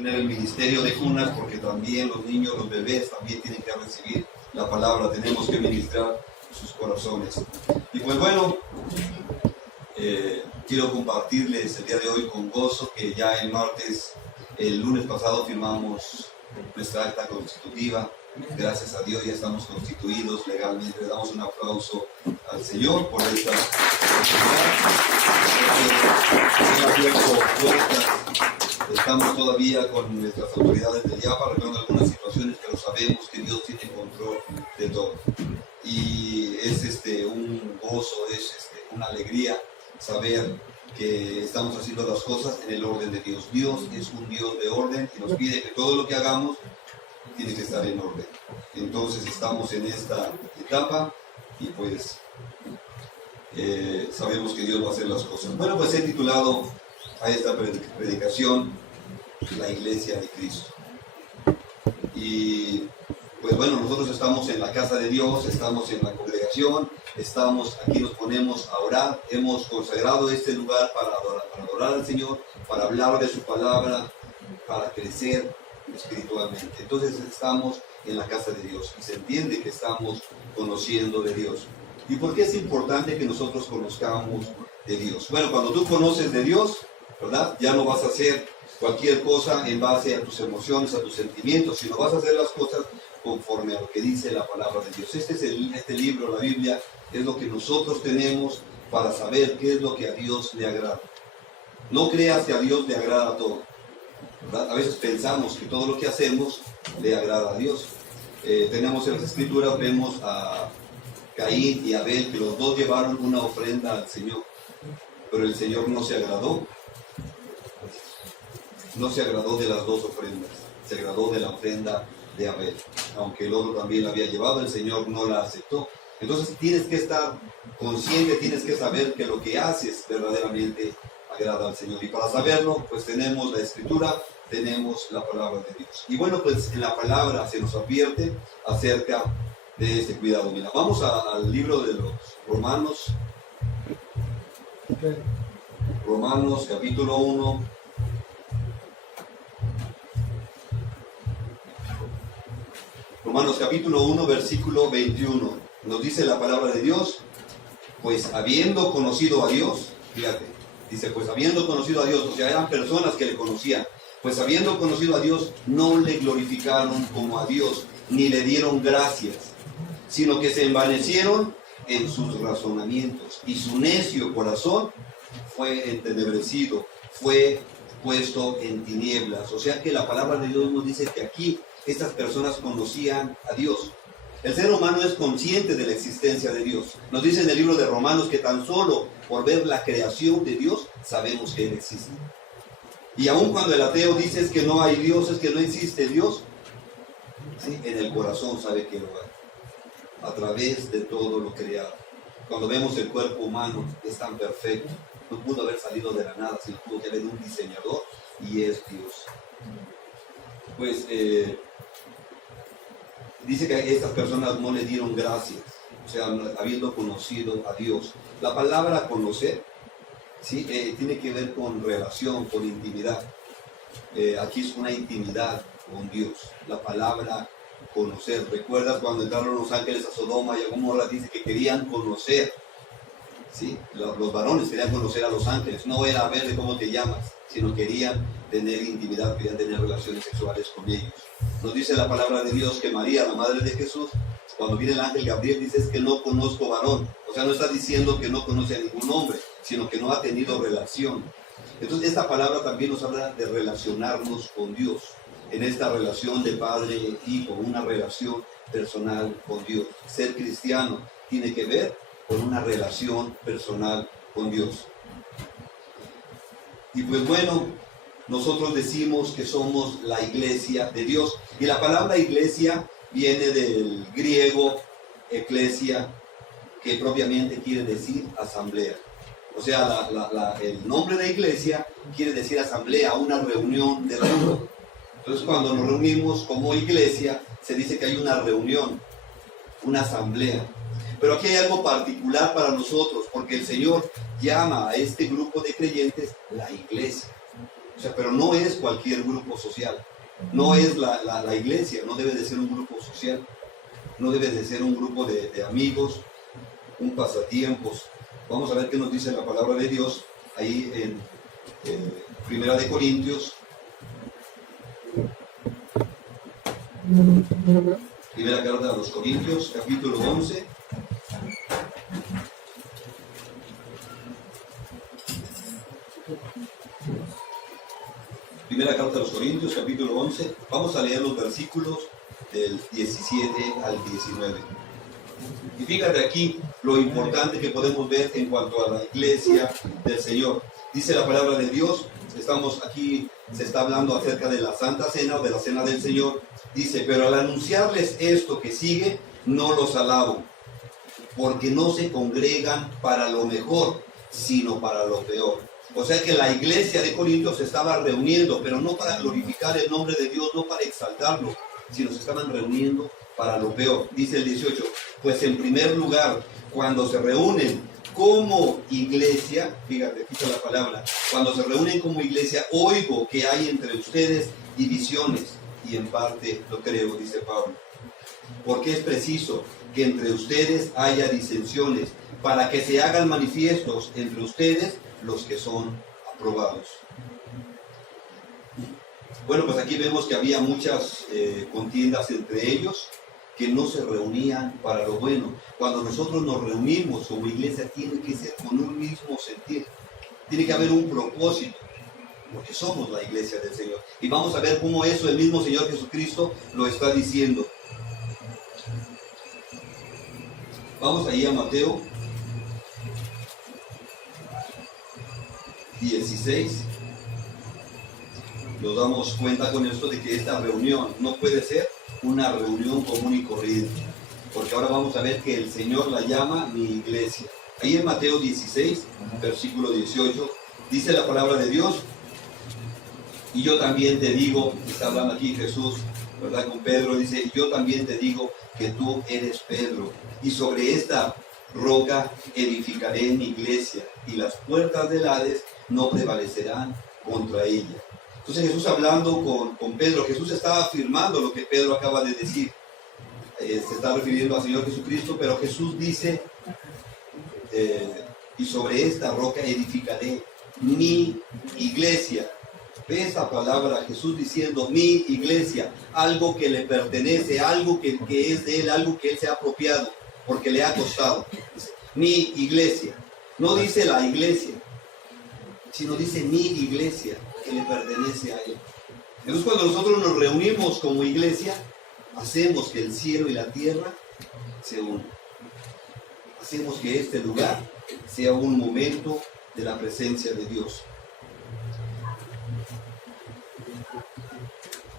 tener el ministerio de cunas, porque también los niños, los bebés, también tienen que recibir la palabra, tenemos que ministrar sus corazones. Y pues bueno, quiero compartirles el día de hoy con gozo que ya el lunes pasado firmamos nuestra acta constitutiva. Gracias a Dios ya estamos constituidos legalmente. Le damos un aplauso al Señor por esta oportunidad. Estamos todavía con nuestras autoridades de IAPA arreglando algunas situaciones, pero sabemos que Dios tiene control de todo. Y es un gozo, una alegría saber que estamos haciendo las cosas en el orden de Dios. Dios es un Dios de orden y nos pide que todo lo que hagamos tiene que estar en orden. Entonces estamos en esta etapa y pues sabemos que Dios va a hacer las cosas. Bueno, pues he titulado a esta predicación La Iglesia de Cristo. Y pues bueno, nosotros estamos en la casa de Dios, estamos en la congregación, aquí nos ponemos a orar, hemos consagrado este lugar para adorar al Señor, para hablar de su palabra, para crecer espiritualmente. Entonces estamos en la casa de Dios y se entiende que estamos conociendo de Dios. ¿Y por qué es importante que nosotros conozcamos de Dios? Bueno, cuando tú conoces de Dios, ¿verdad? Ya no vas a hacer cualquier cosa en base a tus emociones, a tus sentimientos, sino vas a hacer las cosas conforme a lo que dice la palabra de Dios. Este libro, la Biblia, es lo que nosotros tenemos para saber qué es lo que a Dios le agrada. No creas que a Dios le agrada todo, ¿verdad? A veces pensamos que todo lo que hacemos le agrada a Dios. Tenemos en las Escrituras, vemos a Caín y Abel, que los dos llevaron una ofrenda al Señor, pero el Señor no se agradó de las dos ofrendas, se agradó de la ofrenda de Abel, aunque el otro también la había llevado, el Señor no la aceptó. Entonces tienes que estar consciente, tienes que saber que lo que haces verdaderamente agrada al Señor, y para saberlo pues tenemos la Escritura, tenemos la palabra de Dios. Y bueno, pues en la palabra se nos advierte acerca de este cuidado. Mira, vamos al libro de los Romanos, capítulo 1. Romanos capítulo 1, versículo 21. Nos dice la palabra de Dios: pues habiendo conocido a Dios, fíjate, dice, pues habiendo conocido a Dios, o sea, eran personas que le conocían, pues habiendo conocido a Dios, no le glorificaron como a Dios, ni le dieron gracias, sino que se envanecieron en sus razonamientos, y su necio corazón fue entenebrecido, fue puesto en tinieblas. O sea que la palabra de Dios nos dice que aquí estas personas conocían a Dios. El ser humano es consciente de la existencia de Dios. Nos dice en el libro de Romanos que tan solo por ver la creación de Dios sabemos que Él existe. Y aun cuando el ateo dice es que no hay Dios, es que no existe Dios, ¿sí? En el corazón sabe que lo hay, a través de todo lo creado. Cuando vemos el cuerpo humano, es tan perfecto, no pudo haber salido de la nada, sino tuvo que haber un diseñador, y es Dios. Pues dice que estas personas no le dieron gracias, o sea, habiendo conocido a Dios. La palabra conocer, ¿sí? Tiene que ver con relación, con intimidad. Aquí es una intimidad con Dios. La palabra conocer. ¿Recuerdas cuando entraron los ángeles a Sodoma y a Gomorra? Dice que querían conocer, ¿sí? Los varones querían conocer a los ángeles. No era ver de cómo te llamas, sino querían tener intimidad, querían tener relaciones sexuales con ellos. Nos dice la palabra de Dios que María, la madre de Jesús, cuando viene el ángel Gabriel, dice es que no conozco varón. O sea, no está diciendo que no conoce a ningún hombre, sino que no ha tenido relación. Entonces esta palabra también nos habla de relacionarnos con Dios, en esta relación de padre e hijo, una relación personal con Dios. Ser cristiano tiene que ver con una relación personal con Dios. Y pues bueno, nosotros decimos que somos la iglesia de Dios. Y la palabra iglesia viene del griego eclesia, que propiamente quiere decir asamblea. O sea, el nombre de iglesia quiere decir asamblea, una reunión de reunión. Entonces, cuando nos reunimos como iglesia, se dice que hay una reunión, una asamblea. Pero aquí hay algo particular para nosotros, porque el Señor llama a este grupo de creyentes la iglesia. O sea, pero no es cualquier grupo social. No es la iglesia, no debe de ser un grupo social. No debe de ser un grupo de amigos, un pasatiempos. Vamos a ver qué nos dice la palabra de Dios ahí en Primera de Corintios. Primera carta a los Corintios, capítulo 11. Primera carta a los Corintios, capítulo 11. Vamos a leer los versículos del 17 al 19. Y fíjate aquí lo importante que podemos ver en cuanto a la iglesia del Señor. Dice la palabra de Dios, estamos aquí, se está hablando acerca de la Santa Cena o de la Cena del Señor. Dice, pero al anunciarles esto que sigue, no los alabo, porque no se congregan para lo mejor, sino para lo peor. O sea que la iglesia de Corintios se estaba reuniendo, pero no para glorificar el nombre de Dios, no para exaltarlo, sino se estaban reuniendo para lo peor. Dice el 18, pues en primer lugar, cuando se reúnen como iglesia, fíjate, aquí está la palabra, cuando se reúnen como iglesia, oigo que hay entre ustedes divisiones, y en parte lo creo, dice Pablo. Porque es preciso que entre ustedes haya disensiones, para que se hagan manifiestos entre ustedes los que son aprobados. Bueno, pues aquí vemos que había muchas contiendas entre ellos, que no se reunían para lo bueno. Cuando nosotros nos reunimos como iglesia, tiene que ser con un mismo sentir. Tiene que haber un propósito, porque somos la iglesia del Señor. Y vamos a ver cómo eso el mismo Señor Jesucristo lo está diciendo. Vamos ahí a Mateo 16. Nos damos cuenta con esto de que esta reunión no puede ser una reunión común y corriente, porque ahora vamos a ver que el Señor la llama mi iglesia. Ahí en Mateo 16, versículo 18, dice la palabra de Dios, y yo también te digo, está hablando aquí Jesús, ¿verdad? Con Pedro, dice, y yo también te digo que tú eres Pedro, y sobre esta roca edificaré mi iglesia, y las puertas del Hades no prevalecerán contra ella. Entonces Jesús hablando con Pedro, Jesús estaba afirmando lo que Pedro acaba de decir. Se está refiriendo al Señor Jesucristo, pero Jesús dice, y sobre esta roca edificaré mi iglesia. Ve esa palabra, Jesús diciendo mi iglesia, algo que le pertenece, algo que es de Él, algo que Él se ha apropiado, porque le ha costado. Dice, mi iglesia. No dice la iglesia, sino dice mi iglesia, que le pertenece a Él. Entonces cuando nosotros nos reunimos como iglesia, hacemos que el cielo y la tierra se unan. Hacemos que este lugar sea un momento de la presencia de Dios.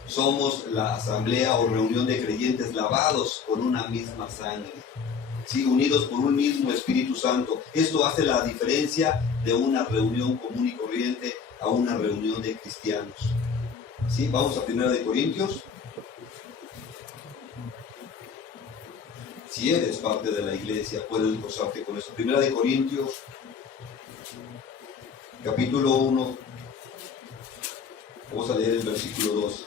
Somos la asamblea o reunión de creyentes lavados con una misma sangre, ¿sí? Unidos por un mismo Espíritu Santo. Esto hace la diferencia de una reunión común y corriente a una reunión de cristianos. ¿Sí? Vamos a 1 Corintios. Si eres parte de la iglesia, puedes gozarte con eso. 1 Corintios, capítulo 1. Vamos a leer el versículo 2.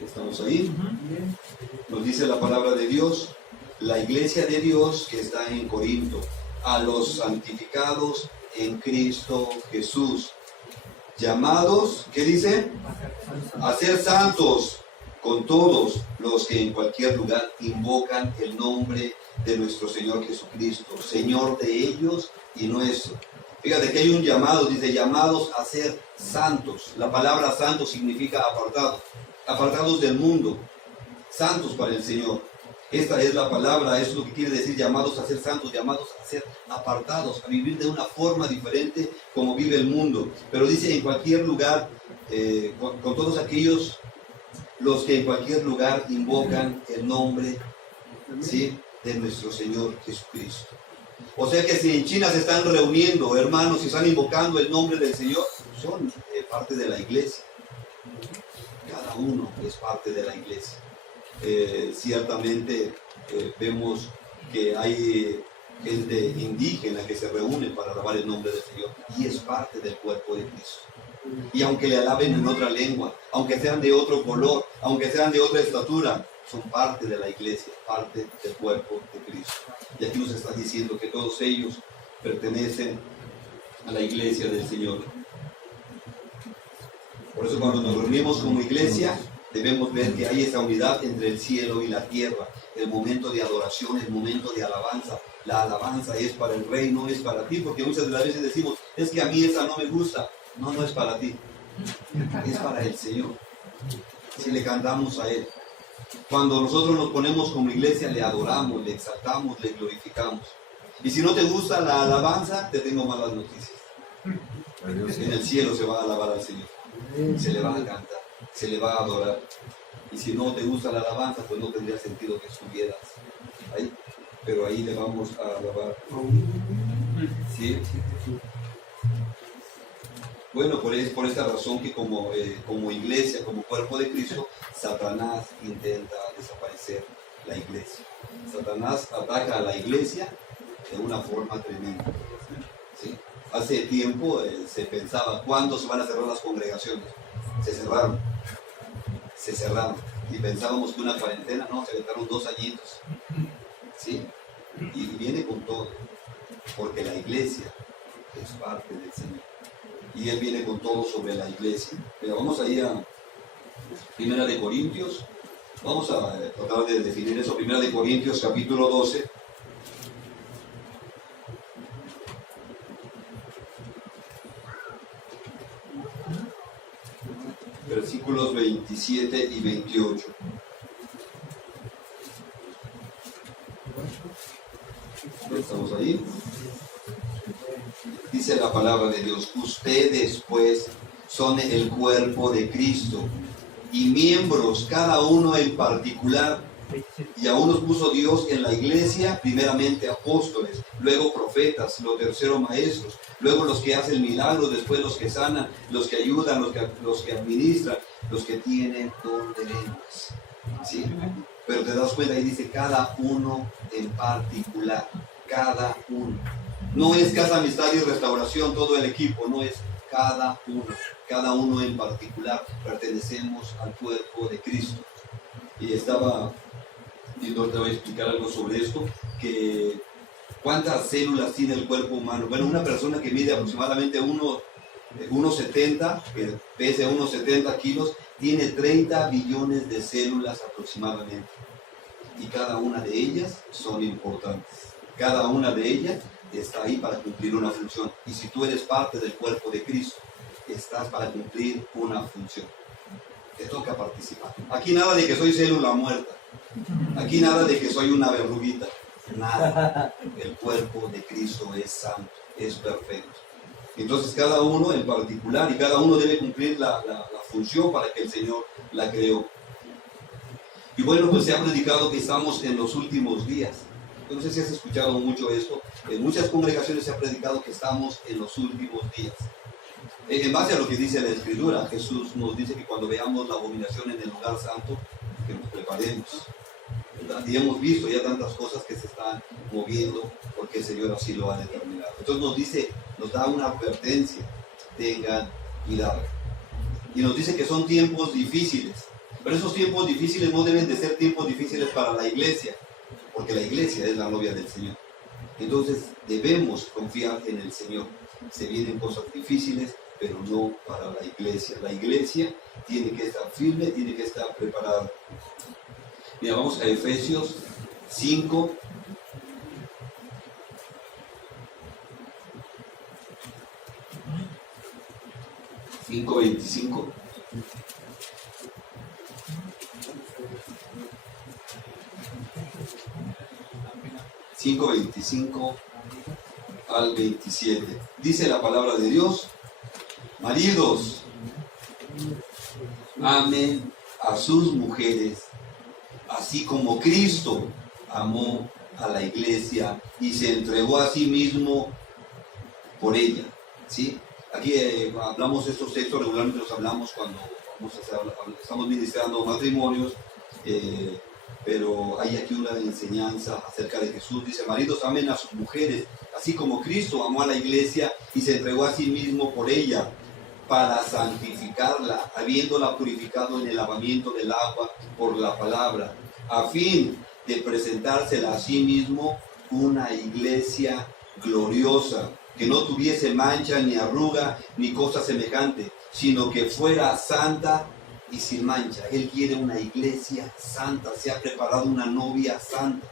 ¿Estamos ahí? Nos dice la palabra de Dios, la iglesia de Dios que está en Corinto, a los santificados en Cristo Jesús, llamados, ¿qué dice? A ser santos con todos los que en cualquier lugar invocan el nombre de nuestro Señor Jesucristo, Señor de ellos y nuestro. Fíjate que hay un llamado, dice llamados a ser santos. La palabra santo significa apartado, apartados del mundo, santos para el Señor. Esta es la palabra, eso es lo que quiere decir llamados a ser santos, llamados a ser apartados, a vivir de una forma diferente como vive el mundo. Pero dice en cualquier lugar, con todos aquellos, los que en cualquier lugar invocan el nombre, ¿sí?, de nuestro Señor Jesucristo. O sea que si en China se están reuniendo hermanos y están invocando el nombre del Señor, son parte de la iglesia. Cada uno es parte de la iglesia. Ciertamente vemos que hay gente indígena que se reúne para alabar el nombre del Señor y es parte del cuerpo de Cristo. Y aunque le alaben en otra lengua, aunque sean de otro color, aunque sean de otra estatura, son parte de la iglesia, parte del cuerpo de Cristo. Y aquí nos está diciendo que todos ellos pertenecen a la iglesia del Señor. Por eso cuando nos reunimos como iglesia, debemos ver que hay esa unidad entre el cielo y la tierra. El momento de adoración, el momento de alabanza. La alabanza es para el rey, no es para ti, porque muchas de las veces decimos, es que a mí esa no me gusta. No, no es para ti, es para el Señor. Si le cantamos a Él. Cuando nosotros nos ponemos como iglesia, le adoramos, le exaltamos, le glorificamos. Y si no te gusta la alabanza, te tengo malas noticias. En el cielo se va a alabar al Señor. Se le va a cantar, se le va a adorar. Y si no te gusta la alabanza, pues no tendría sentido que estuvieras ahí. Pero ahí le vamos a alabar. ¿Sí? Bueno, por esta razón que como iglesia, como cuerpo de Cristo, Satanás intenta desaparecer la iglesia. Satanás ataca a la iglesia de una forma tremenda. ¿Sí? Hace tiempo se pensaba, ¿cuándo se van a cerrar las congregaciones? Se cerraron. Y pensábamos que una cuarentena, no, se aventaron 2 añitos. ¿Sí? Y viene con todo, porque la iglesia es parte del Señor. Y Él viene con todo sobre la iglesia. Pero vamos a ir a 1 de Corintios. Vamos a tratar de definir eso. 1 de Corintios, capítulo 12. Versículos 27 y 28. ¿Estamos ahí? Dice la palabra de Dios, ustedes pues son el cuerpo de Cristo y miembros cada uno en particular. Y a unos puso Dios en la iglesia, primeramente apóstoles, luego profetas, lo tercero maestros, luego los que hacen milagros, después los que sanan, los que ayudan, los que administran, los que tienen don de lenguas. ¿Sí? Pero te das cuenta, ahí dice cada uno en particular, cada uno. No es Casa Amistad y Restauración todo el equipo, no es cada uno en particular. Pertenecemos al cuerpo de Cristo. Y estaba, y ahorita voy a explicar algo sobre esto, que cuántas células tiene el cuerpo humano. Bueno, una persona que mide aproximadamente 1,70, que pese unos 70 kilos, tiene 30 billones de células aproximadamente. Y cada una de ellas son importantes. Cada una de ellas está ahí para cumplir una función. Y si tú eres parte del cuerpo de Cristo, estás para cumplir una función. Te toca participar. Aquí nada de que soy célula muerta. Aquí nada de que soy una verruguita. Nada. El cuerpo de Cristo es santo, es perfecto. Entonces cada uno en particular, y cada uno debe cumplir la función para que el Señor la creó. Y bueno, pues se ha predicado que estamos en los últimos días. Yo no sé si has escuchado mucho esto. En muchas congregaciones se ha predicado que estamos en los últimos días. En base a lo que dice la Escritura, Jesús nos dice que cuando veamos la abominación en el lugar santo, que nos preparemos. ¿Verdad? Y hemos visto ya tantas cosas que se están moviendo porque el Señor así lo ha determinado. Entonces nos da una advertencia: tengan cuidado. Y nos dice que son tiempos difíciles. Pero esos tiempos difíciles no deben de ser tiempos difíciles para la iglesia, porque la iglesia es la novia del Señor. Entonces debemos confiar en el Señor. Se vienen cosas difíciles, pero no para la iglesia. La iglesia tiene que estar firme, tiene que estar preparada. Mira, vamos a Efesios 5. (5:25). (5:25 al 27). Dice la palabra de Dios: maridos, amen a sus mujeres, así como Cristo amó a la iglesia y se entregó a sí mismo por ella. ¿Sí? Aquí hablamos de estos textos, regularmente los hablamos cuando estamos ministrando matrimonios, pero hay aquí una enseñanza acerca de Jesús. Dice, maridos, amen a sus mujeres, así como Cristo amó a la iglesia y se entregó a sí mismo por ella, para santificarla, habiéndola purificado en el lavamiento del agua por la palabra, a fin de presentársela a sí mismo una iglesia gloriosa, que no tuviese mancha, ni arruga, ni cosa semejante, sino que fuera santa y sin mancha. Él quiere una iglesia santa, se ha preparado una novia santa.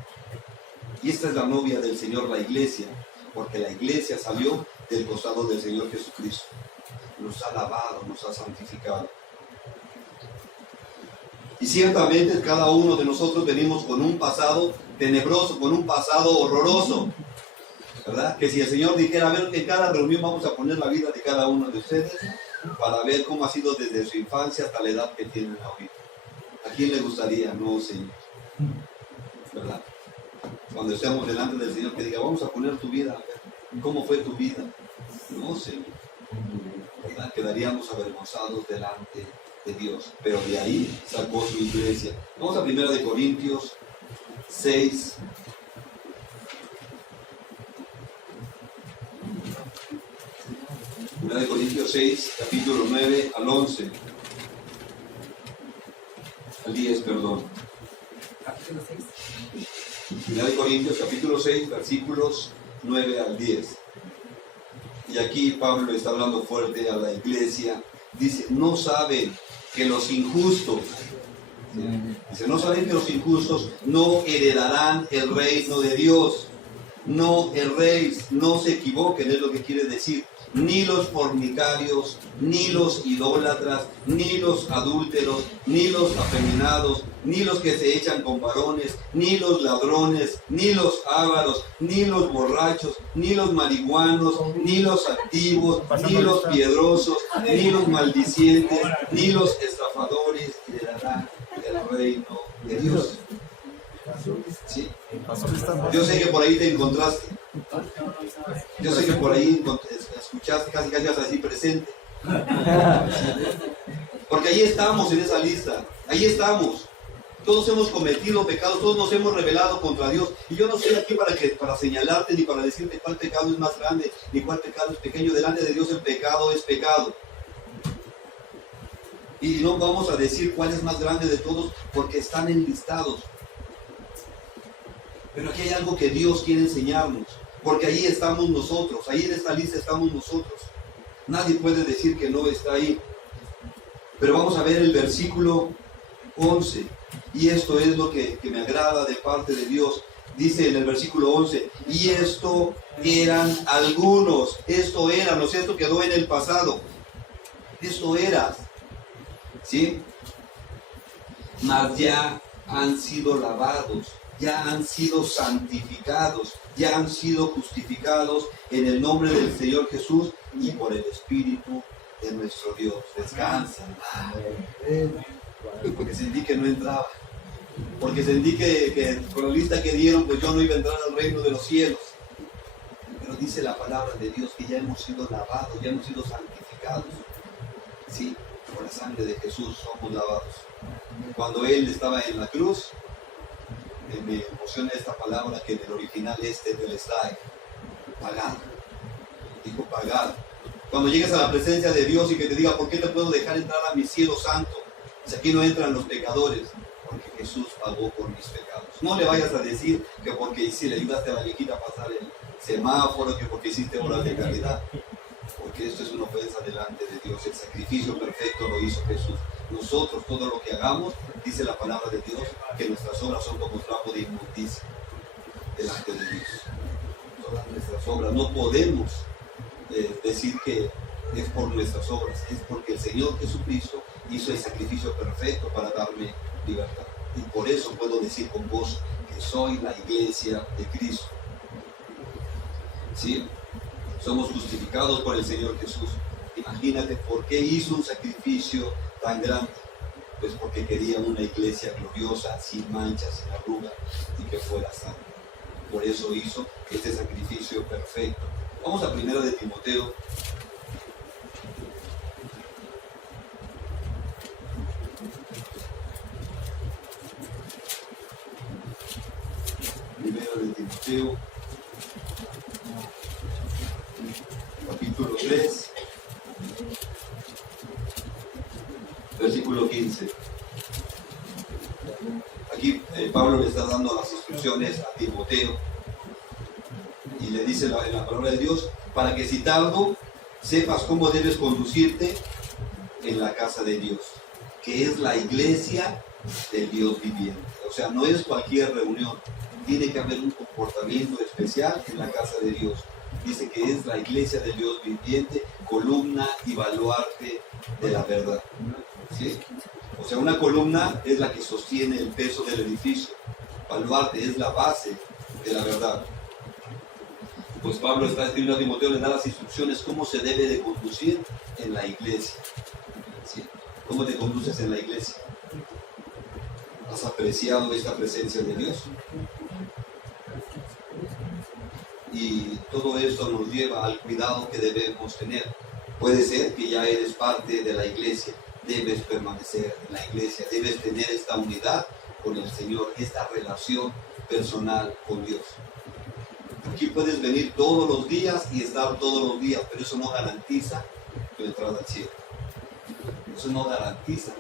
Y esta es la novia del Señor, la iglesia, porque la iglesia salió del costado del Señor Jesucristo. Nos ha lavado, nos ha santificado. Y ciertamente cada uno de nosotros venimos con un pasado tenebroso, con un pasado horroroso, ¿verdad? Que si el Señor dijera, a ver, en cada reunión vamos a poner la vida de cada uno de ustedes para ver cómo ha sido desde su infancia hasta la edad que tienen ahorita. ¿A quién le gustaría? No, Señor, ¿verdad? Cuando estemos delante del Señor, que diga, vamos a poner tu vida, a ver, ¿cómo fue tu vida? No, Señor, ¿verdad? Quedaríamos avergonzados delante de Dios, pero de ahí sacó su iglesia. Vamos a 1 Corintios 6. 1 Corintios 6, capítulo 9 al 11. Al 10, perdón. Capítulo 6. 1 Corintios, capítulo 6, versículos 9 al 10. Y aquí Pablo está hablando fuerte a la iglesia. Dice, no saben que los injustos, dice, no saben que los injustos no heredarán el reino de Dios. No erréis, no se equivoquen, es lo que quiere decir. Ni los fornicarios, ni los idólatras, ni los adúlteros, ni los afeminados, ni los que se echan con varones, ni los ladrones, ni los ávaros, ni los borrachos, ni los marihuanos, ni los activos, ni los piedrosos, ni los maldicientes, ni los estafadores heredarán el reino de Dios. ¿Sí? Yo sé que por ahí te encontraste. Yo sé que por ahí escuchaste, casi vas a decir presente. Porque ahí estamos en esa lista. Ahí estamos. Todos hemos cometido pecados, todos nos hemos rebelado contra Dios. Y yo no estoy aquí para señalarte ni para decirte cuál pecado es más grande ni cuál pecado es pequeño. Delante de Dios el pecado es pecado. Y no vamos a decir cuál es más grande de todos porque están enlistados. Pero aquí hay algo que Dios quiere enseñarnos, porque ahí estamos nosotros, ahí en esta lista estamos nosotros. Nadie puede decir que no está ahí. Pero vamos a ver el versículo 11, y esto es lo que me agrada de parte de Dios. Dice en el versículo 11, y esto eran algunos, esto eran, o sea, esto quedó en el pasado, esto era, ¿sí? Mas ya han sido lavados, ya han sido santificados, ya han sido justificados en el nombre del Señor Jesús y por el Espíritu de nuestro Dios. Descansa. Porque sentí que no entraba. Porque sentí que con la lista que dieron, pues yo no iba a entrar al reino de los cielos. Pero dice la palabra de Dios que ya hemos sido lavados, ya hemos sido santificados. Sí, por la sangre de Jesús somos lavados. Cuando Él estaba en la cruz, me emociona esta palabra que en el original es tetelestai, pagado. Dijo pagado. Cuando llegues a la presencia de Dios y que te diga, ¿por qué te puedo dejar entrar a mi cielo santo? Si aquí no entran los pecadores, porque Jesús pagó por mis pecados. No le vayas a decir que porque si le ayudaste a la viejita a pasar el semáforo, que porque hiciste obras de caridad, porque esto es una ofensa delante de Dios. El sacrificio perfecto lo hizo Jesús. Nosotros, todo lo que hagamos, dice la palabra de Dios, que nuestras obras son como trapo de inmundicia delante de Dios. Todas nuestras obras, no podemos decir que es por nuestras obras, es porque el Señor Jesucristo hizo el sacrificio perfecto para darme libertad. Y por eso puedo decir con vos que soy la iglesia de Cristo. ¿Sí? Somos justificados por el Señor Jesús. Imagínate por qué hizo un sacrificio tan grande. Pues porque quería una iglesia gloriosa, sin manchas, sin arruga y que fuera santa. Por eso hizo este sacrificio perfecto. Vamos a 1 de Timoteo. Primera de Timoteo, capítulo 3, versículo 15. Aquí Pablo le está dando las instrucciones a Timoteo y le dice en la palabra de Dios, para que si tardo sepas cómo debes conducirte en la casa de Dios, que es la iglesia del Dios viviente. O sea, no es cualquier reunión, tiene que haber un comportamiento especial en la casa de Dios. Dice que es la iglesia del Dios viviente, columna y baluarte de la verdad. ¿Sí? O sea, una columna es la que sostiene el peso del edificio, baluarte es la base de la verdad. Pues Pablo está escribiendo a Timoteo, le da las instrucciones cómo se debe de conducir en la iglesia. ¿Sí? ¿Cómo te conduces en la iglesia? ¿Has apreciado esta presencia de Dios? Y todo esto nos lleva al cuidado que debemos tener. Puede ser que ya eres parte de la iglesia, debes permanecer en la iglesia, debes tener esta unidad con el Señor, esta relación personal con Dios. Aquí puedes venir todos los días y estar todos los días, pero eso no garantiza tu entrada al cielo. Eso no garantiza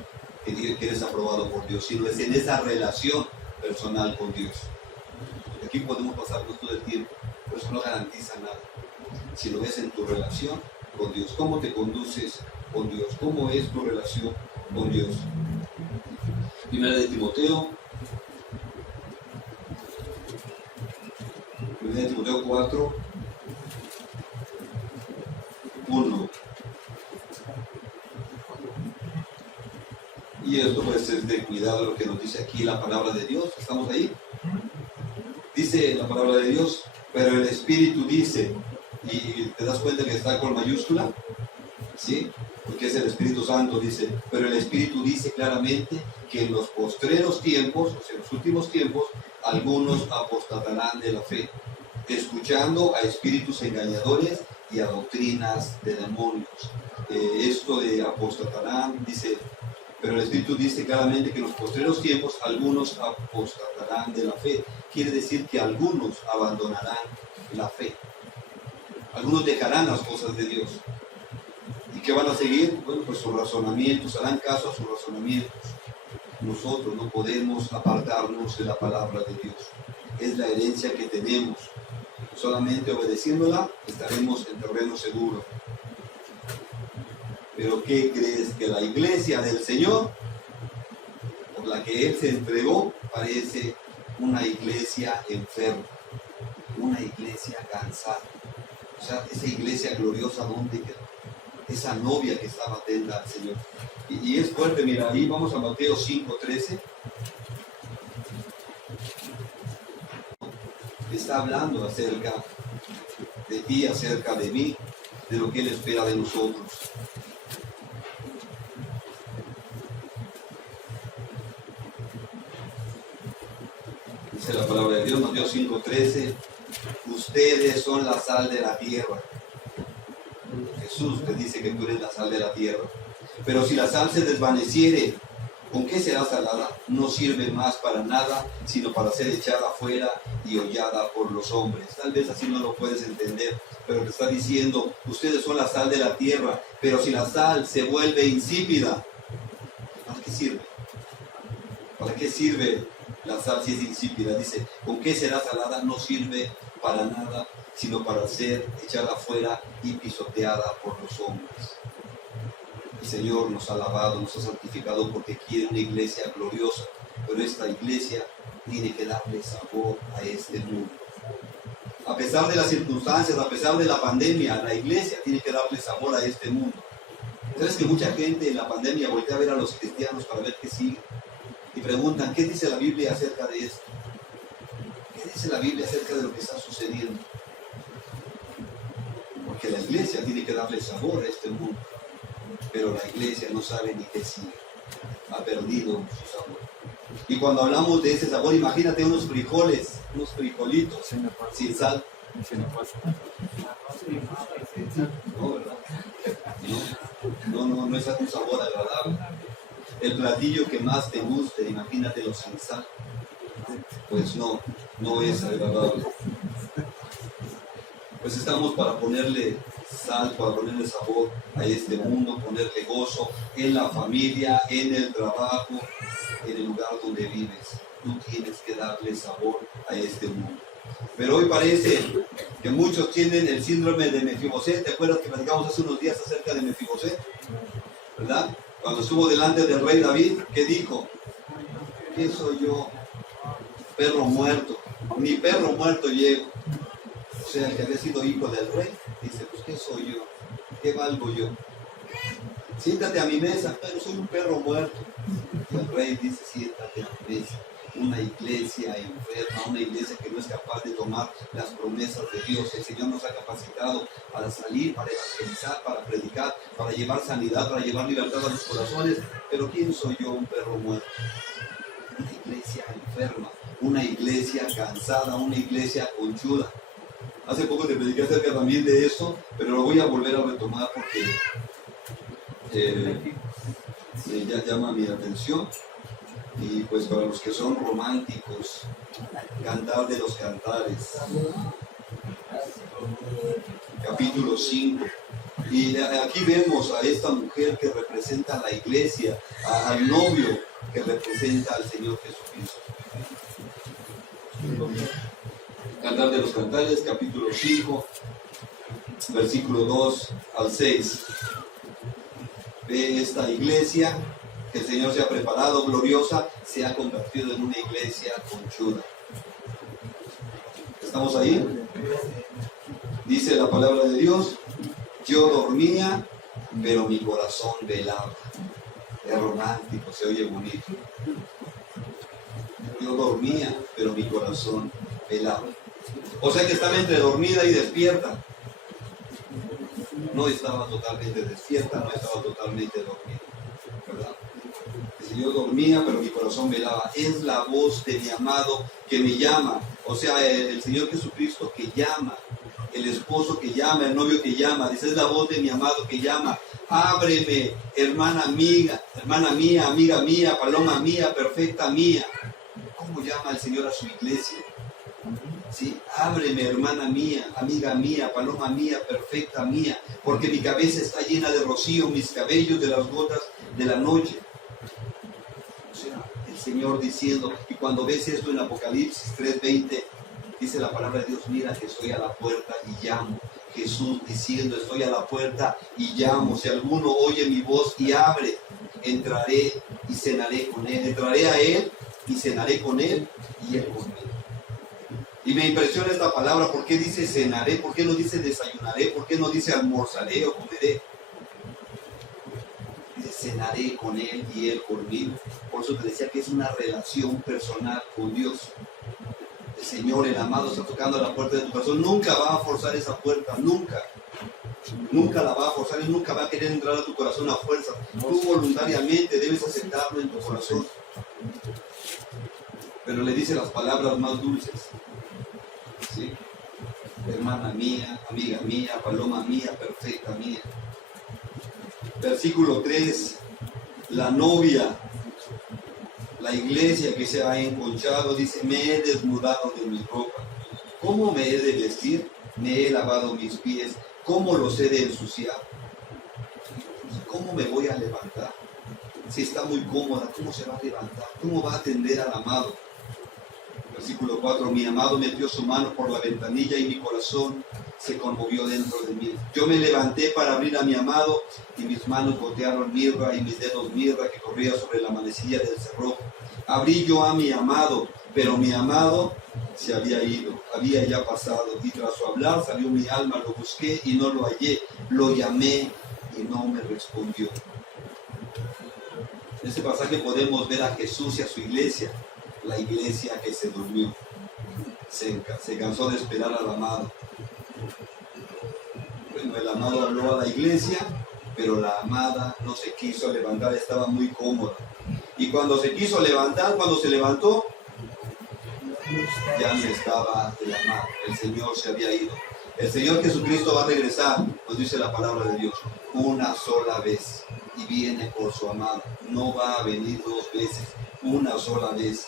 que eres aprobado por Dios, sino es en esa relación personal con Dios. Aquí podemos pasarnos todo el tiempo, pero eso no garantiza nada. Si lo ves en tu relación con Dios, ¿cómo te conduces con Dios? ¿Cómo es tu relación con Dios? Primera de Timoteo 4, 1. Y esto pues es de cuidado lo que nos dice aquí la palabra de Dios. ¿Estamos ahí? Dice la palabra de Dios, pero el Espíritu dice, y te das cuenta que está con mayúscula, ¿sí? Porque es el Espíritu Santo, dice, pero el Espíritu dice claramente que en los postreros tiempos, o sea, en los últimos tiempos, algunos apostatarán de la fe, escuchando a espíritus engañadores y a doctrinas de demonios. Esto de apostatarán, dice, pero el Espíritu dice claramente que en los postreros tiempos algunos apostatarán de la fe. Quiere decir que algunos abandonarán la fe. Algunos dejarán las cosas de Dios. ¿Y qué van a seguir? Bueno, pues sus razonamientos, harán caso a sus razonamientos. Nosotros no podemos apartarnos de la palabra de Dios. Es la herencia que tenemos. Solamente obedeciéndola estaremos en terreno seguro. Pero ¿qué crees? Que la iglesia del Señor, por la que Él se entregó, parece una iglesia enferma, una iglesia cansada. O sea, esa iglesia gloriosa, ¿dónde quedó? Esa novia que estaba atenta al Señor. Y es fuerte, mira, ahí vamos a Mateo 5:13. Está hablando acerca de ti, acerca de mí, de lo que Él espera de nosotros. Dice la palabra de Dios, Mateo 5:13, ustedes son la sal de la tierra. Jesús te dice que tú eres la sal de la tierra. Pero si la sal se desvaneciere, ¿con qué será salada? No sirve más para nada, sino para ser echada afuera y hollada por los hombres. Tal vez así no lo puedes entender, pero te está diciendo, ustedes son la sal de la tierra, pero si la sal se vuelve insípida, ¿para qué sirve? ¿Para qué sirve la sal si es insípida? Dice, ¿con qué será salada? No sirve para nada, sino para ser echada afuera y pisoteada por los hombres. El Señor nos ha lavado, nos ha santificado porque quiere una iglesia gloriosa, pero esta iglesia tiene que darle sabor a este mundo. A pesar de las circunstancias, a pesar de la pandemia, la iglesia tiene que darle sabor a este mundo. ¿Sabes que mucha gente en la pandemia voltea a ver a los cristianos para ver qué sigue? Y preguntan, ¿qué dice la Biblia acerca de esto? ¿Qué dice la Biblia acerca de lo que está sucediendo? Porque la iglesia tiene que darle sabor a este mundo. Pero la iglesia no sabe ni qué sigue. Ha perdido su sabor. Y cuando hablamos de ese sabor, imagínate unos frijoles, unos frijolitos sin sal. No, ¿verdad? No es un sabor agradable. El platillo que más te guste, imagínatelo sin sal. pues no es agradable. Pues estamos para ponerle sal, para ponerle sabor a este mundo, ponerle gozo en la familia, en el trabajo, en el lugar donde vives. Tú tienes que darle sabor a este mundo. Pero hoy parece que muchos tienen el síndrome de Mefiboset. ¿Te acuerdas que platicamos hace unos días acerca de Mefiboset? ¿Verdad? Cuando estuvo delante del rey David, ¿qué dijo? ¿Quién soy yo? Perro muerto. Ni perro muerto llego. O sea, el que había sido hijo del rey, dice, pues ¿qué soy yo? ¿Qué valgo yo? Siéntate a mi mesa, pero soy un perro muerto. Y el rey dice, siéntate a mi mesa. Una iglesia enferma, una iglesia que no es capaz de tomar las promesas de Dios. El Señor nos ha capacitado para salir, para evangelizar, para predicar, para llevar sanidad, para llevar libertad a los corazones. Pero ¿quién soy yo, un perro muerto? Una iglesia enferma, una iglesia cansada, una iglesia conchuda. Hace poco te prediqué acerca también de eso, pero lo voy a volver a retomar porque ya llama mi atención. Y pues para los que son románticos, Cantar de los Cantares, capítulo 5. Y aquí vemos a esta mujer que representa a la iglesia, al novio que representa al Señor Jesucristo. Cantar de los Cantares, capítulo 5, versículo 2 al 6. Ve esta iglesia que el Señor se ha preparado, gloriosa, se ha convertido en una iglesia conchuda. ¿Estamos ahí? Dice la palabra de Dios, yo dormía, pero mi corazón velaba. Es romántico, se oye bonito. Yo dormía, pero mi corazón velaba. O sea que estaba entre dormida y despierta. No estaba totalmente despierta, no estaba totalmente dormida, ¿verdad? Yo dormía, pero mi corazón velaba. Es la voz de mi amado que me llama. O sea, el Señor Jesucristo que llama, el esposo que llama, el novio que llama. Dice, es la voz de mi amado que llama. Ábreme, hermana mía, amiga mía, paloma mía, perfecta mía. ¿Cómo llama el Señor a su iglesia? ¿Sí? Ábreme, hermana mía, amiga mía, paloma mía, perfecta mía, porque mi cabeza está llena de rocío, mis cabellos de las gotas de la noche. O sea, el Señor diciendo, y cuando ves esto en Apocalipsis 3:20, dice la palabra de Dios, mira que estoy a la puerta y llamo. Jesús diciendo, estoy a la puerta y llamo. Si alguno oye mi voz y abre, entraré y cenaré con él. Entraré a él y cenaré con él y él conmigo. Y me impresiona esta palabra, ¿por qué dice cenaré? ¿Por qué no dice desayunaré? ¿Por qué no dice almorzaré o comeré? Dice cenaré con él y él conmigo. Por eso te decía que es una relación personal con Dios. El Señor, el amado, está tocando a la puerta de tu corazón. Nunca va a forzar esa puerta, nunca. Nunca la va a forzar y nunca va a querer entrar a tu corazón a fuerza. Tú voluntariamente debes aceptarlo en tu corazón. Pero le dice las palabras más dulces. ¿Sí? Hermana mía, amiga mía, paloma mía, perfecta mía. Versículo 3. La novia, la iglesia que se ha enconchado, dice, me he desnudado de mi ropa. ¿Cómo me he de vestir? Me he lavado mis pies. ¿Cómo los he de ensuciar? ¿Cómo me voy a levantar? Si está muy cómoda, ¿cómo se va a levantar? ¿Cómo va a atender al amado? Versículo 4, mi amado metió su mano por la ventanilla y mi corazón se conmovió dentro de mí. Yo me levanté para abrir a mi amado y mis manos gotearon mirra y mis dedos mirra que corría sobre la manecilla del cerrojo. Abrí yo a mi amado, pero mi amado se había ido, había ya pasado, y tras su hablar salió mi alma, lo busqué y no lo hallé, lo llamé y no me respondió. En este pasaje podemos ver a Jesús y a su iglesia, la iglesia que se durmió, se cansó de esperar al amado. Bueno, el amado habló a la iglesia, pero la amada no se quiso levantar, estaba muy cómoda. Y cuando se quiso levantar, cuando se levantó, ya no estaba el amado, el Señor se había ido. El Señor Jesucristo va a regresar, nos dice la palabra de Dios, una sola vez, y viene por su amado. No va a venir dos veces, una sola vez.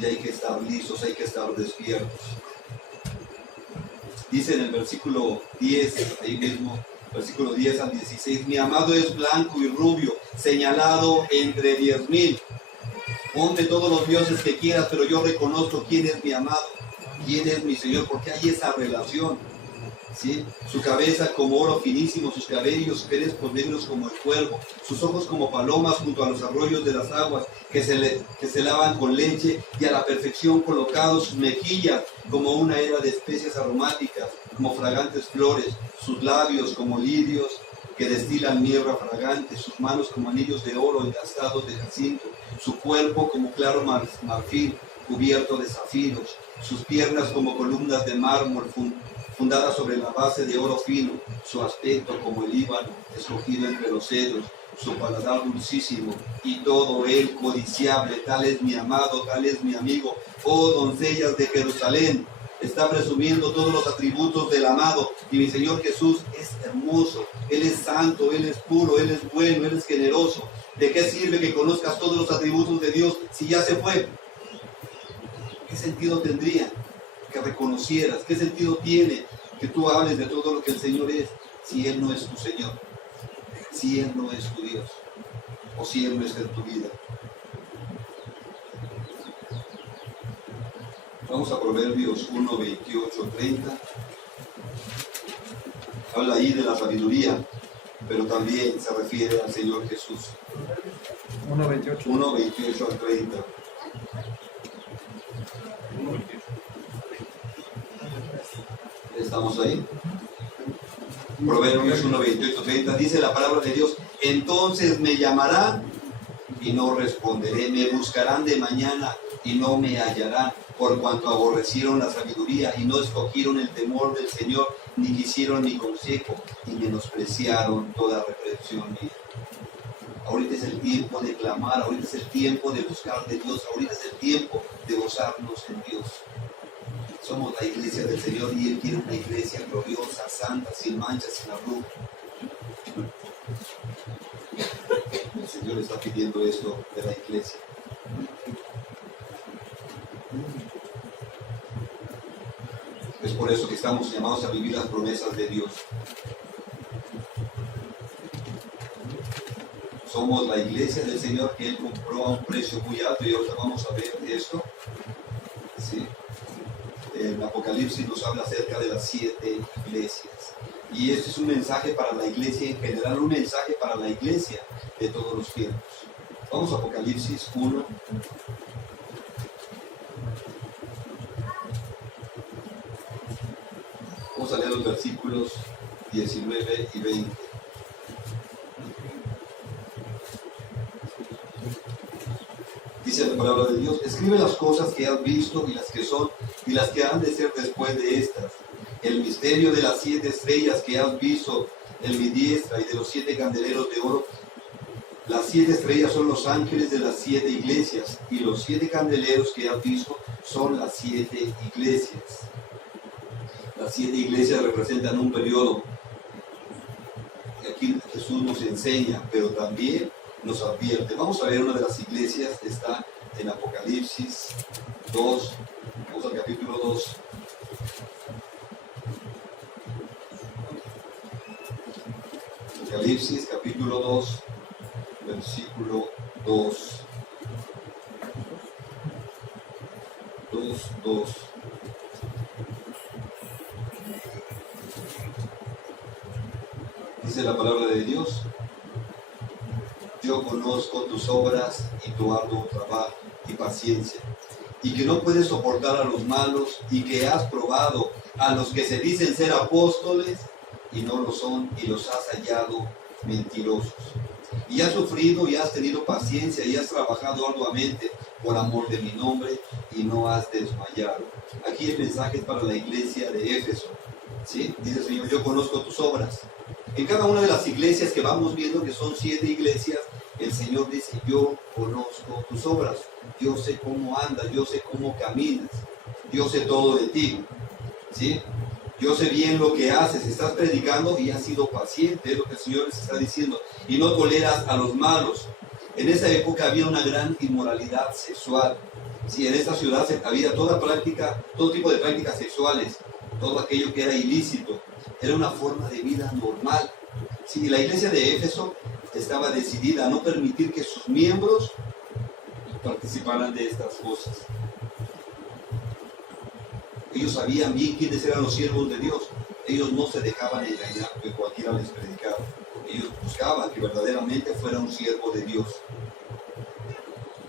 y hay que estar listos, hay que estar despiertos. Dice en el versículo 10, ahí mismo, versículo 10 al 16, mi amado es blanco y rubio, señalado entre 10,000. Ponte todos los dioses que quieras, pero yo reconozco quién es mi amado, quién es mi Señor, porque hay esa relación. ¿Sí? Su cabeza como oro finísimo, sus cabellos crespos negros como el cuervo, sus ojos como palomas junto a los arroyos de las aguas que se lavan con leche, y a la perfección colocados sus mejillas como una era de especias aromáticas, como fragantes flores, sus labios como lirios que destilan mirra fragante, sus manos como anillos de oro engastados de jacinto, su cuerpo como claro marfil cubierto de zafiros, sus piernas como columnas de mármol fundadas sobre la base de oro fino, su aspecto como el Líbano, escogido entre los cedros, su paladar dulcísimo, y todo él codiciable. Tal es mi amado, tal es mi amigo, oh doncellas de Jerusalén. Está presumiendo todos los atributos del amado, y mi Señor Jesús es hermoso, Él es santo, Él es puro, Él es bueno, Él es generoso. ¿De qué sirve que conozcas todos los atributos de Dios si ya se fue? ¿Qué sentido tendría que reconocieras? ¿Qué sentido tiene que tú hables de todo lo que el Señor es si Él no es tu Señor? Si Él no es tu Dios, o si Él no está en tu vida. Vamos a Proverbios 1, 28, 30. Habla ahí de la sabiduría, pero también se refiere al Señor Jesús. 1, 28. 1, 28 al 30. ¿Estamos ahí? Proverbios 1, 28, 30. Dice la palabra de Dios: entonces me llamarán y no responderé, me buscarán de mañana y no me hallarán, por cuanto aborrecieron la sabiduría y no escogieron el temor del Señor, ni quisieron mi consejo, y menospreciaron toda reprensión mía. Ahorita es el tiempo de clamar, ahorita es el tiempo de buscar de Dios, ahorita es el tiempo de gozarnos en Dios. Somos la iglesia del Señor y Él quiere una iglesia gloriosa, santa, sin manchas, sin arrugas. El Señor está pidiendo esto de la iglesia. Es por eso que estamos llamados a vivir las promesas de Dios. Somos la iglesia del Señor que Él compró a un precio muy alto, y ahora vamos a ver esto. ¿Sí? El Apocalipsis nos habla acerca de las 7 iglesias. Y este es un mensaje para la iglesia en general, un mensaje para la iglesia de todos los tiempos. Vamos a Apocalipsis 1. Vamos a leer los versículos 19 y 20. Dice la palabra de Dios: escribe las cosas que has visto y las que son y las que han de ser después de estas. El misterio de las 7 estrellas que has visto en mi diestra y de los 7 candeleros de oro. Las 7 estrellas son los ángeles de las 7 iglesias, y los 7 candeleros que has visto son las 7 iglesias. Las 7 iglesias representan un periodo. Y aquí Jesús nos enseña, pero también nos advierte. Vamos a ver una de las iglesias, está en Apocalipsis 2. Vamos al capítulo 2. Apocalipsis capítulo 2, versículo 2. 2. Dice la palabra de Dios: yo conozco tus obras y tu arduo trabajo y paciencia, y que no puedes soportar a los malos, y que has probado a los que se dicen ser apóstoles y no lo son, y los has hallado mentirosos. Y has sufrido y has tenido paciencia y has trabajado arduamente por amor de mi nombre y no has desmayado. Aquí el mensaje es para la iglesia de Éfeso. ¿Sí? Dice el Señor: yo conozco tus obras. En cada una de las iglesias que vamos viendo, que son 7 iglesias, el Señor dice: yo conozco tus obras, yo sé cómo andas, yo sé cómo caminas, yo sé todo de ti, ¿sí? Yo sé bien lo que haces, estás predicando y has sido paciente, es lo que el Señor les está diciendo, y no toleras a los malos. En esa época había una gran inmoralidad sexual, Sí, en esta ciudad había toda práctica, todo tipo de prácticas sexuales, todo aquello que era ilícito. Era una forma de vida normal. Sí, la iglesia de Éfeso estaba decidida a no permitir que sus miembros participaran de estas cosas. Ellos sabían bien quiénes eran los siervos de Dios. Ellos no se dejaban engañar porque cualquiera les predicaba. Ellos buscaban que verdaderamente fuera un siervo de Dios.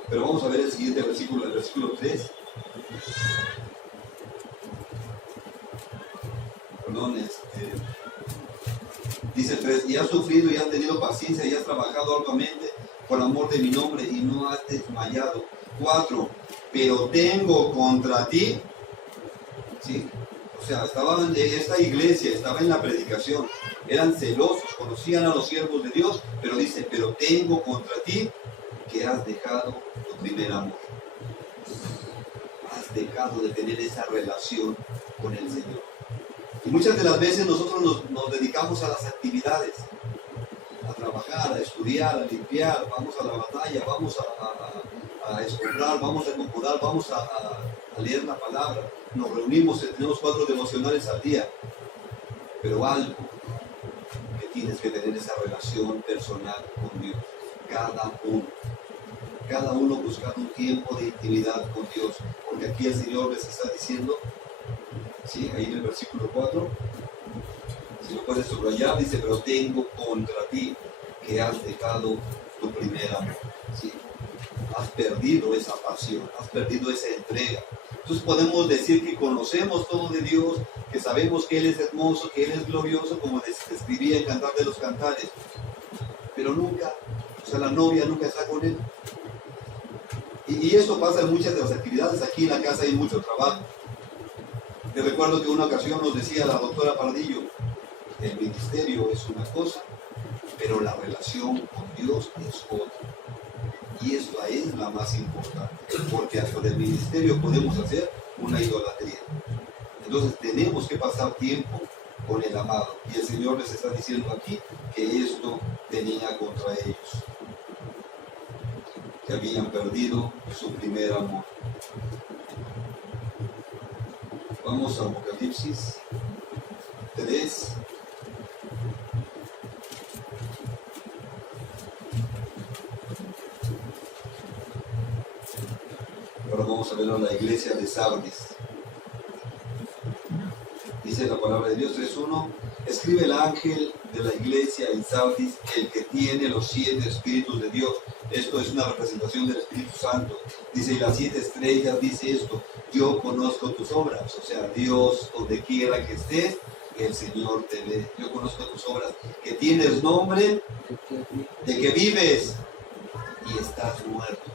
Pero vamos a ver el siguiente versículo, el versículo 3. Perdón, dice el 3, y has sufrido y has tenido paciencia y has trabajado arduamente por amor de mi nombre y no has desmayado. 4, pero tengo contra ti, ¿sí? O sea, estaban en esta iglesia, estaba en la predicación, eran celosos, conocían a los siervos de Dios, pero dice, pero tengo contra ti que has dejado tu primer amor. Has dejado de tener esa relación con el Señor. Y muchas de las veces nosotros nos dedicamos a las actividades, a trabajar, a estudiar, a limpiar, vamos a la batalla, vamos a escombrar, vamos a acomodar, vamos a leer la palabra, nos reunimos, tenemos 4 devocionales al día, pero algo que tienes que tener esa relación personal con Dios, cada uno buscando un tiempo de intimidad con Dios, porque aquí el Señor les está diciendo, ¿sí? Ahí en el versículo 4, si lo puedes subrayar, dice, pero tengo contra ti que has dejado tu primer amor, ¿sí? Has perdido esa pasión, has perdido esa entrega. Entonces podemos decir que conocemos todo de Dios, que sabemos que Él es hermoso, que Él es glorioso, como describía el Cantar de los Cantares, pero nunca, o sea, la novia nunca está con Él. Y eso pasa en muchas de las actividades. Aquí en la casa hay mucho trabajo. Te recuerdo que una ocasión nos decía la doctora Pardillo, el ministerio es una cosa, pero la relación con Dios es otra. Y esta es la más importante, porque hasta del ministerio podemos hacer una idolatría. Entonces tenemos que pasar tiempo con el amado. Y el Señor les está diciendo aquí que esto tenía contra ellos, que habían perdido su primer amor. Vamos a Apocalipsis 3. Ahora vamos a ver a la iglesia de Sardis. Dice la palabra de Dios 3:1. Escribe el ángel de la iglesia en Sardis, el que tiene los 7 espíritus de Dios. Esto es una representación del Espíritu Santo. Dice, y las 7 estrellas, dice esto, yo conozco tus obras. O sea, Dios, donde quiera que estés, el Señor te ve. Yo conozco tus obras, que tienes nombre de que vives y estás muerto.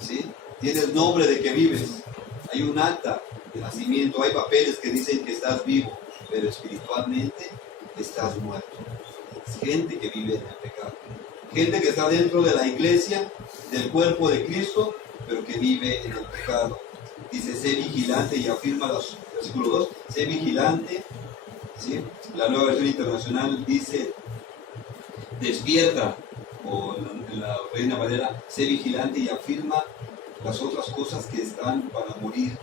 ¿Sí? Tienes nombre de que vives. Hay un acta de nacimiento, hay papeles que dicen que estás vivo, pero espiritualmente estás muerto. Es gente que vive en el pecado. Gente que está dentro de la iglesia, del cuerpo de Cristo, pero que vive en el pecado. Dice, sé vigilante, y afirma versículo 2, sé vigilante. ¿Sí? La Nueva Versión Internacional dice, despierta, o en la Reina Valera, sé vigilante y afirma las otras cosas que están para morir,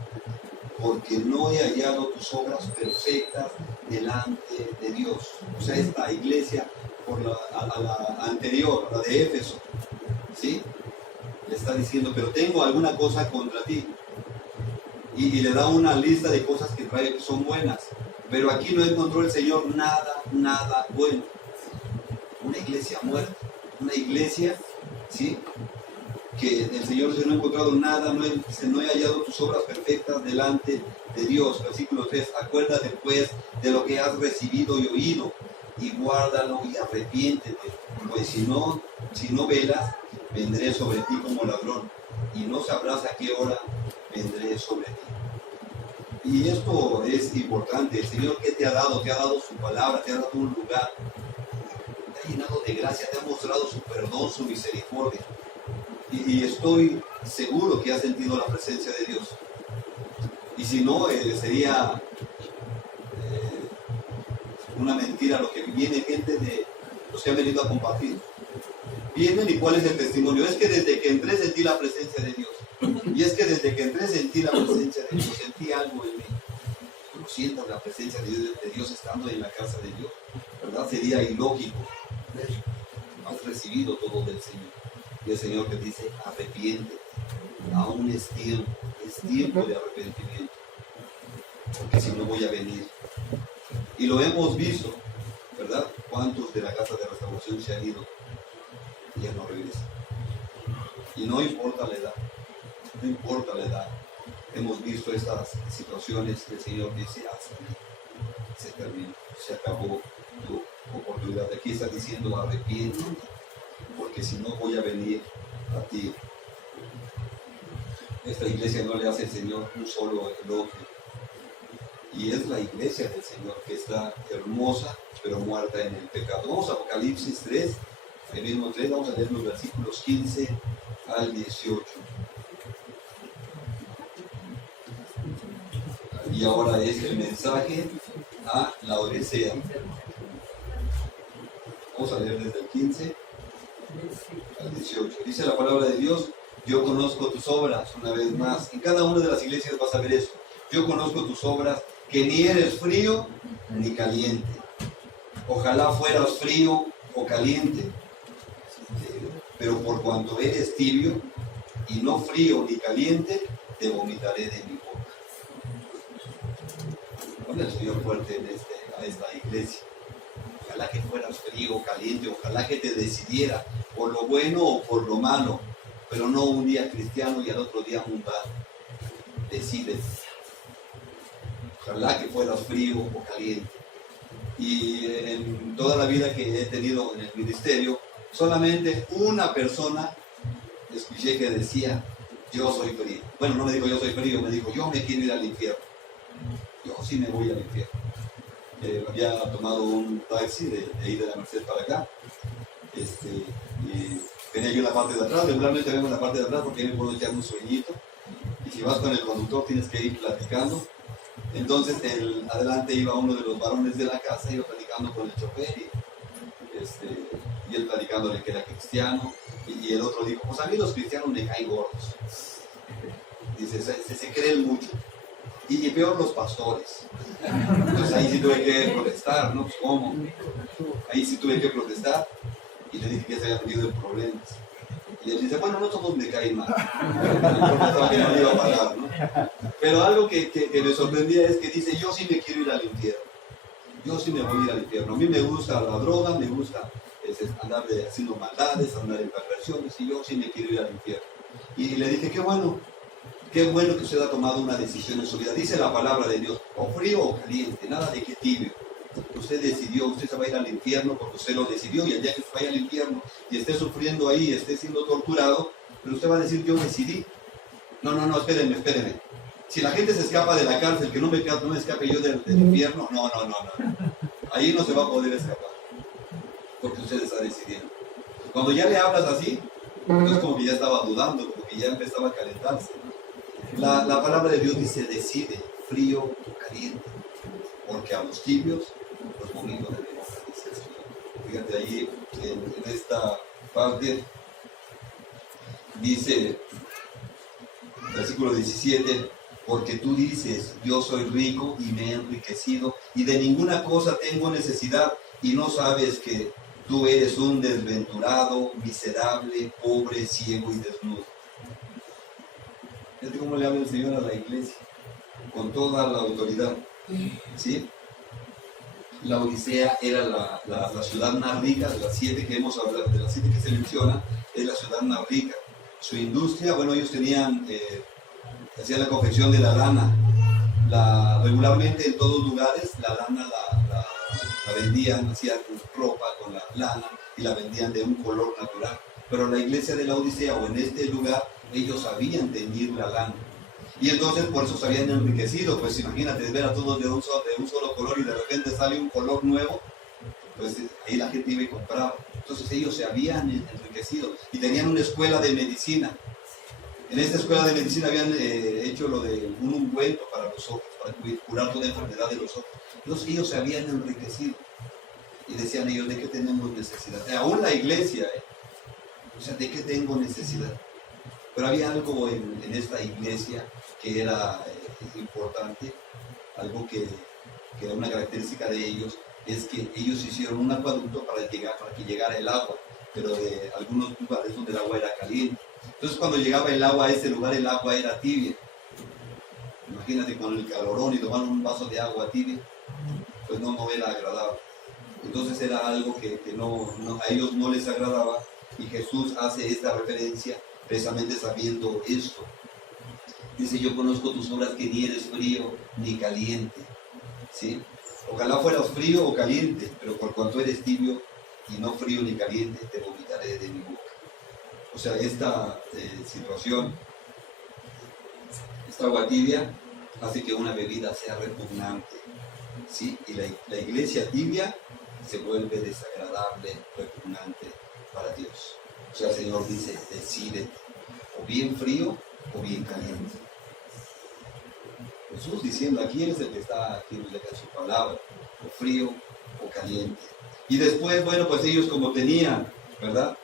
porque no he hallado tus obras perfectas delante de Dios. O sea, esta iglesia, a la anterior, a la de Éfeso, ¿sí? Le está diciendo, pero tengo alguna cosa contra ti. Y le da una lista de cosas que trae que son buenas. Pero aquí no encontró el Señor nada bueno. Una iglesia muerta. Una iglesia, ¿sí? Que el Señor no ha encontrado nada, no he hallado tus obras perfectas delante de Dios. Versículo 3, acuérdate pues de lo que has recibido y oído, y guárdalo y arrepiéntete, pues si no velas, vendré sobre ti como ladrón, y no sabrás a qué hora vendré sobre ti. Y esto es importante. El Señor, ¿qué te ha dado? Te ha dado su palabra, te ha dado un lugar, te ha llenado de gracia, te ha mostrado su perdón, su misericordia. Y estoy seguro que has sentido la presencia de Dios. Y si no, sería una mentira lo que viene gente de los que han venido a compartir. Vienen, y ¿cuál es el testimonio? Es que desde que entré sentí la presencia de Dios. Y es que desde que entré sentí la presencia de Dios, sentí algo en mí. ¿No sientas la presencia de Dios estando en la casa de Dios? ¿Verdad? Sería ilógico. Has recibido todo del Señor. Y el Señor te dice, arrepiéntete. Aún es tiempo de arrepentimiento. Porque si no voy a venir. Y lo hemos visto, ¿verdad? ¿Cuántos de la casa de restauración se han ido y ya no regresan? Y no importa la edad, no importa la edad. Hemos visto estas situaciones que el Señor dice, hasta ahí se terminó, se acabó tu oportunidad. Aquí está diciendo, arrepiéntete, porque si no voy a venir a ti. Esta iglesia no le hace al Señor un solo elogio. Y es la iglesia del Señor que está hermosa, pero muerta en el pecado. Vamos a Apocalipsis 3, el mismo 3, vamos a leer los versículos 15 al 18. Y ahora es el mensaje a la Odisea. Vamos a leer desde el 15 al 18. Dice la palabra de Dios, yo conozco tus obras, una vez más. En cada una de las iglesias vas a ver eso. Yo conozco tus obras, que ni eres frío ni caliente. Ojalá fueras frío o caliente. Pero por cuanto eres tibio y no frío ni caliente, te vomitaré de mi boca. Pon el Señor fuerte a esta iglesia. Ojalá que fueras frío o caliente, ojalá que te decidiera por lo bueno o por lo malo, pero no un día cristiano y al otro día mundano. Decídete. Ojalá que fueras frío o caliente. Y en toda la vida que he tenido en el ministerio, solamente una persona escuché que decía, yo soy frío. Bueno, no me dijo yo soy frío, me dijo, yo me quiero ir al infierno. Yo sí me voy al infierno. Había tomado un taxi de ahí de la Merced para acá. Y venía yo en la parte de atrás, regularmente vengo en la parte de atrás porque me puedo echar un sueñito. Y si vas con el conductor tienes que ir platicando. Entonces, adelante iba uno de los varones de la casa, iba platicando con el chofer y él platicándole que era cristiano. Y el otro dijo, pues a mí los cristianos me caen gordos. Dice, se creen mucho. Y peor los pastores. Entonces ahí sí tuve que protestar, ¿no? Pues, ¿cómo? Ahí sí tuve que protestar. Y le dije que se había metido en problemas. Y él dice, bueno, no todos me caen mal. Que no iba a pagar, ¿no? Pero algo que me sorprendía es que dice, yo sí me quiero ir al infierno. Yo sí me voy a ir al infierno. A mí me gusta la droga, me gusta andar haciendo maldades, andar en perversiones, y yo sí me quiero ir al infierno. Y le dije, qué bueno que usted ha tomado una decisión en su vida. Dice la palabra de Dios, o frío o caliente, nada de que tibio. Usted decidió, usted se va a ir al infierno porque usted lo decidió, y el día que se vaya al infierno y esté sufriendo ahí, esté siendo torturado, pero usted va a decir, yo decidí. No, espéreme. Si la gente se escapa de la cárcel, que no me escape yo del infierno, no. Ahí no se va a poder escapar, porque usted está decidiendo. Cuando ya le hablas así, es como que ya estaba dudando, como que ya empezaba a calentarse. La palabra de Dios dice, decide, frío o caliente, porque a los tibios los vomito de mi boca, dice el Señor. Fíjate ahí, en esta parte, dice, versículo 17, porque tú dices, yo soy rico y me he enriquecido, y de ninguna cosa tengo necesidad, y no sabes que tú eres un desventurado, miserable, pobre, ciego y desnudo. Fíjate cómo le habla el Señor a la iglesia, con toda la autoridad. ¿Sí? La Odisea era la ciudad más rica de las 7 que hemos hablado, de las 7 que se menciona, es la ciudad más rica. Su industria, bueno, ellos tenían, hacían la confección de la lana. Regularmente en todos lugares la lana la vendían, hacían ropa con la lana y la vendían de un color natural. Pero la iglesia de la Odisea, o en este lugar, ellos sabían teñir la lana. Y entonces por eso se habían enriquecido. Pues imagínate, ver a todos de un solo color y de repente sale un color nuevo, pues ahí la gente iba y compraba. Entonces ellos se habían enriquecido y tenían una escuela de medicina. En esta escuela de medicina habían hecho lo de un ungüento para los ojos, para curar toda enfermedad de los ojos. Entonces ellos se habían enriquecido. Y decían ellos, ¿de qué tenemos necesidad? Aún la iglesia, o sea, ¿de qué tengo necesidad? Pero había algo en esta iglesia que era importante, algo que era una característica de ellos, es que ellos hicieron un acueducto para que llegara el agua, pero de algunos lugares donde el agua era caliente. Entonces cuando llegaba el agua a ese lugar, el agua era tibia. Imagínate con el calorón y tomar un vaso de agua tibia, pues no era agradable. Entonces era algo que a ellos no les agradaba, y Jesús hace esta referencia precisamente sabiendo esto. Dice: yo conozco tus obras, que ni eres frío ni caliente. ¿Sí? Ojalá fueras frío o caliente, pero por cuanto eres tibio y no frío ni caliente, te vomitaré de mi boca. O sea, esta situación, esta agua tibia hace que una bebida sea repugnante, ¿sí? Y la iglesia tibia se vuelve desagradable, repugnante para Dios. O sea, el Señor dice: decídete, o bien frío o bien caliente. Jesús diciendo: aquí eres el que está, aquí nos deja su palabra, o frío o caliente. Y después, bueno, pues ellos como tenían, ¿verdad?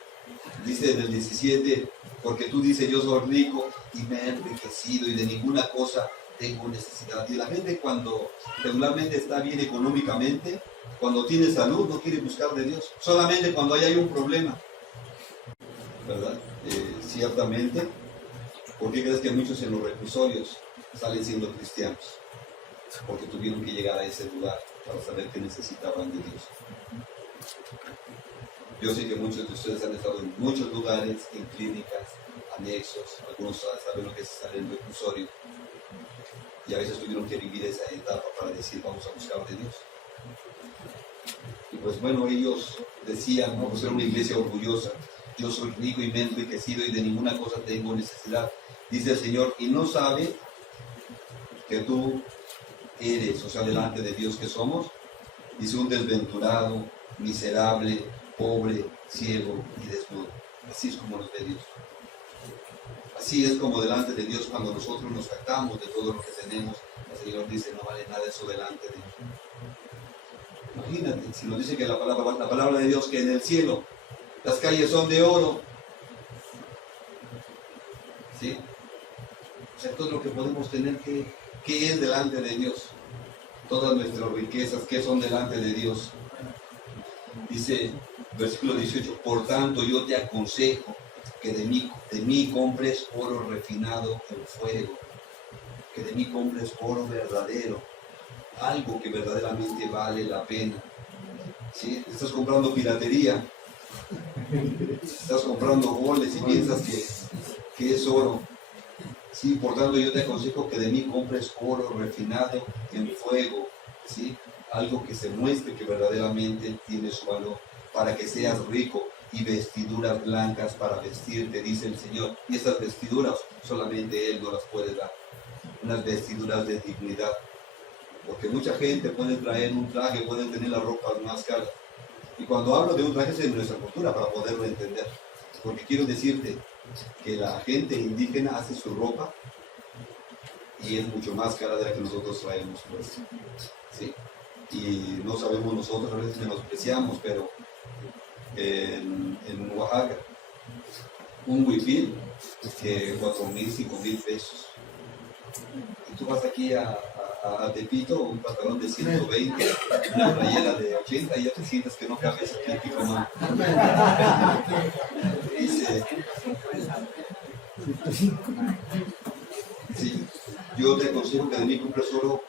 Dice en el 17: porque tú dices, yo soy rico y me he enriquecido y de ninguna cosa tengo necesidad. Y la gente, cuando regularmente está bien económicamente, cuando tiene salud, no quiere buscar de Dios, solamente cuando hay un problema, ¿verdad? Ciertamente. ¿Por qué crees que muchos en los reclusorios salen siendo cristianos? Porque tuvieron que llegar a ese lugar para saber que necesitaban de Dios. Yo sé que muchos de ustedes han estado en muchos lugares, en clínicas, anexos, algunos saben lo que es estar en el reclusorio, y a veces tuvieron que vivir esa etapa para decir: vamos a buscar de Dios. Y pues bueno, ellos decían: no, pues era una iglesia orgullosa, yo soy rico y me he enriquecido y de ninguna cosa tengo necesidad. Dice el Señor: y no sabe que tú eres, o sea, delante de Dios que somos, dice, un desventurado, miserable, pobre, ciego y desnudo. Así es como nos ve Dios. Así es como delante de Dios, cuando nosotros nos jactamos de todo lo que tenemos, el Señor dice: no vale nada eso delante de Dios. Imagínate, si nos dice que la palabra de Dios, que en el cielo las calles son de oro, ¿sí? O sea, todo lo que podemos tener, ¿qué es delante de Dios? Todas nuestras riquezas, ¿qué son delante de Dios? Dice, versículo 18: por tanto yo te aconsejo que de mí compres oro refinado en fuego, que de mí compres oro verdadero, algo que verdaderamente vale la pena. ¿Sí? Estás comprando piratería, estás comprando goles y piensas que es oro. Sí, por tanto yo te aconsejo que de mí compres oro refinado en fuego, ¿sí? Algo que se muestre que verdaderamente tiene su valor, para que seas rico, y vestiduras blancas para vestirte, dice el Señor. Y estas vestiduras solamente Él nos las puede dar, unas vestiduras de dignidad, porque mucha gente puede traer un traje, puede tener las ropas más caras. Y cuando hablo de un traje es en nuestra cultura, para poderlo entender, porque quiero decirte que la gente indígena hace su ropa y es mucho más cara de la que nosotros traemos, pues, ¿sí? Y no sabemos nosotros, a veces menospreciamos, pero en Oaxaca, un huipil que 4,000, 5,000 pesos. Y tú vas aquí a Tepito, un pantalón de 120, una playera de 80, y ya te sientes que no cabes aquí, pico, no. Dice, sí, yo te aconsejo que de mí compres oro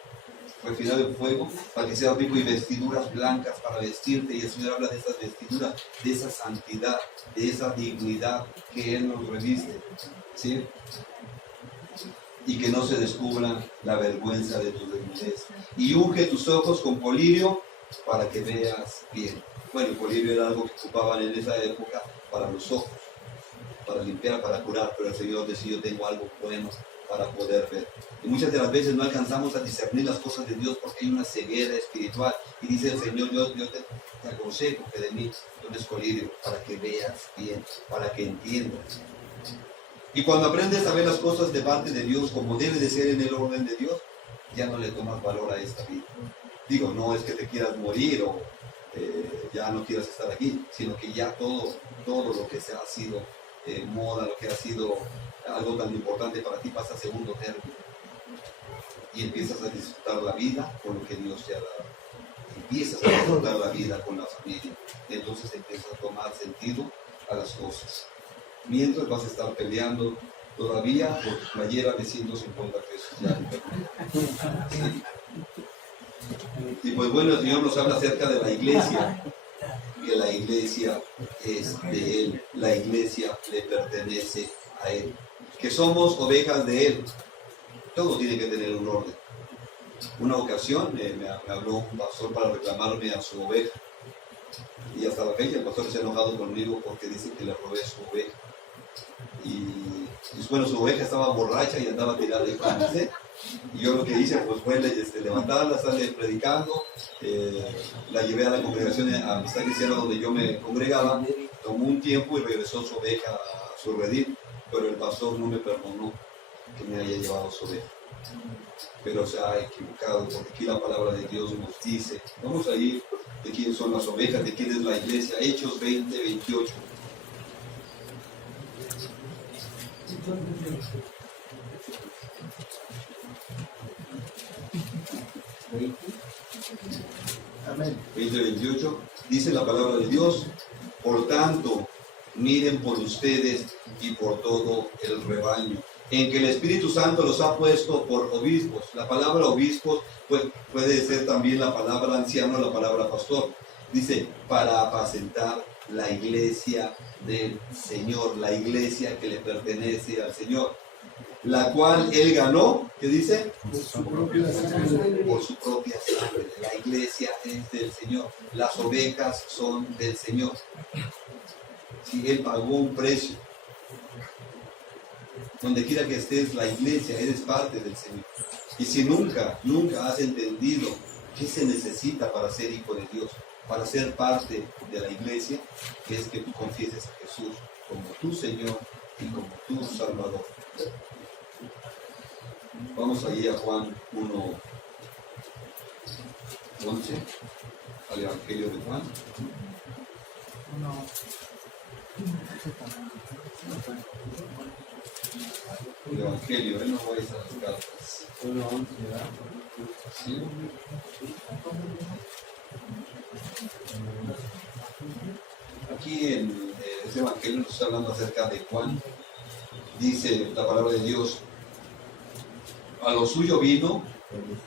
refinado en fuego, para que seas rico, y vestiduras blancas para vestirte. Y el Señor habla de esas vestiduras, de esa santidad, de esa dignidad que Él nos reviste, ¿sí? Y que no se descubra la vergüenza de tu desnudez. Y unge tus ojos con colirio para que veas bien. Bueno, el colirio era algo que ocupaban en esa época para los ojos, para limpiar, para curar, pero el Señor decía: yo tengo algo bueno para poder ver. Y muchas de las veces no alcanzamos a discernir las cosas de Dios porque hay una ceguera espiritual. Y dice el Señor: yo te aconsejo que de mí tomes colirio para que veas bien, para que entiendas. Y cuando aprendes a ver las cosas de parte de Dios como debe de ser en el orden de Dios, ya no le tomas valor a esta vida. Digo, no es que te quieras morir o ya no quieras estar aquí, sino que ya todo lo que se ha sido moda, lo que ha sido algo tan importante para ti pasa a segundo término. Y empiezas a disfrutar la vida con lo que Dios te ha dado. Empiezas a disfrutar la vida con la familia. Entonces empiezas a tomar sentido a las cosas. Mientras vas a estar peleando todavía por tu playera de 150 pesos. Ya. ¿Sí? Y pues bueno, el Señor nos habla acerca de la iglesia, que la iglesia es de Él, la iglesia le pertenece a Él, que somos ovejas de Él. Todo tiene que tener un orden. Una ocasión me habló un pastor para reclamarme a su oveja, y hasta la fecha el pastor se ha enojado conmigo porque dice que le robé su oveja. Y bueno, su oveja estaba borracha y andaba tirada ahí con sed. Y yo lo que hice pues fue levantarla, estarle predicando, la llevé a la congregación a Amistad Cristiana donde yo me congregaba, tomó un tiempo y regresó su oveja a su redil, pero el pastor no me perdonó que me haya llevado su oveja. Pero se ha equivocado, porque aquí la palabra de Dios nos dice, vamos a ir de quién son las ovejas, de quién es la iglesia, Hechos 20, 28. Amén. 20:28 dice la palabra de Dios: por tanto, miren por ustedes y por todo el rebaño, en que el Espíritu Santo los ha puesto por obispos. La palabra obispos puede ser también la palabra anciano, la palabra pastor. Dice, para apacentar la iglesia del Señor, la iglesia que le pertenece al Señor, la cual Él ganó, ¿qué dice? Por su propia sangre. Por su propia sangre. La iglesia es del Señor, las ovejas son del Señor. Si Él pagó un precio, donde quiera que estés, la iglesia, eres parte del Señor. Y si nunca has entendido qué se necesita para ser hijo de Dios, para ser parte de la iglesia, es que tú confieses a Jesús como tu Señor y como tu Salvador. Vamos allí a Juan 1:11, al Evangelio de Juan. El Evangelio, no vais a las cartas. 1:11, ¿verdad? ¿Sí? Aquí en este Evangelio nos está hablando acerca de Juan. Dice la palabra de Dios: a lo suyo vino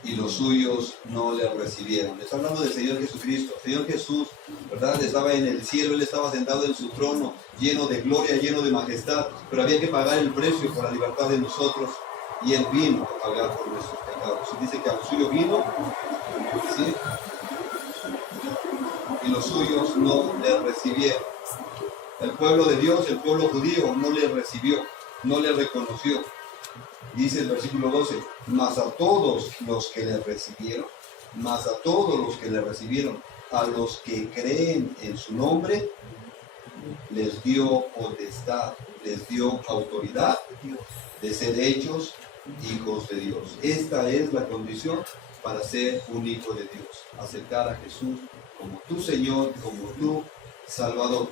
y los suyos no le recibieron. Está hablando del Señor Jesucristo. El Señor Jesús, ¿verdad? Estaba en el cielo, Él estaba sentado en su trono, lleno de gloria, lleno de majestad, pero había que pagar el precio por la libertad de nosotros, y Él vino a pagar por nuestros pecados. Y dice que a lo suyo vino, ¿sí? Y los suyos no le recibieron. El pueblo de Dios, el pueblo judío, no le recibió, no le reconoció. Dice el versículo 12, mas a todos los que le recibieron, a los que creen en su nombre, les dio potestad, les dio autoridad de ser hechos hijos de Dios. Esta es la condición para ser un hijo de Dios: aceptar a Jesús como tu Señor, como tu Salvador.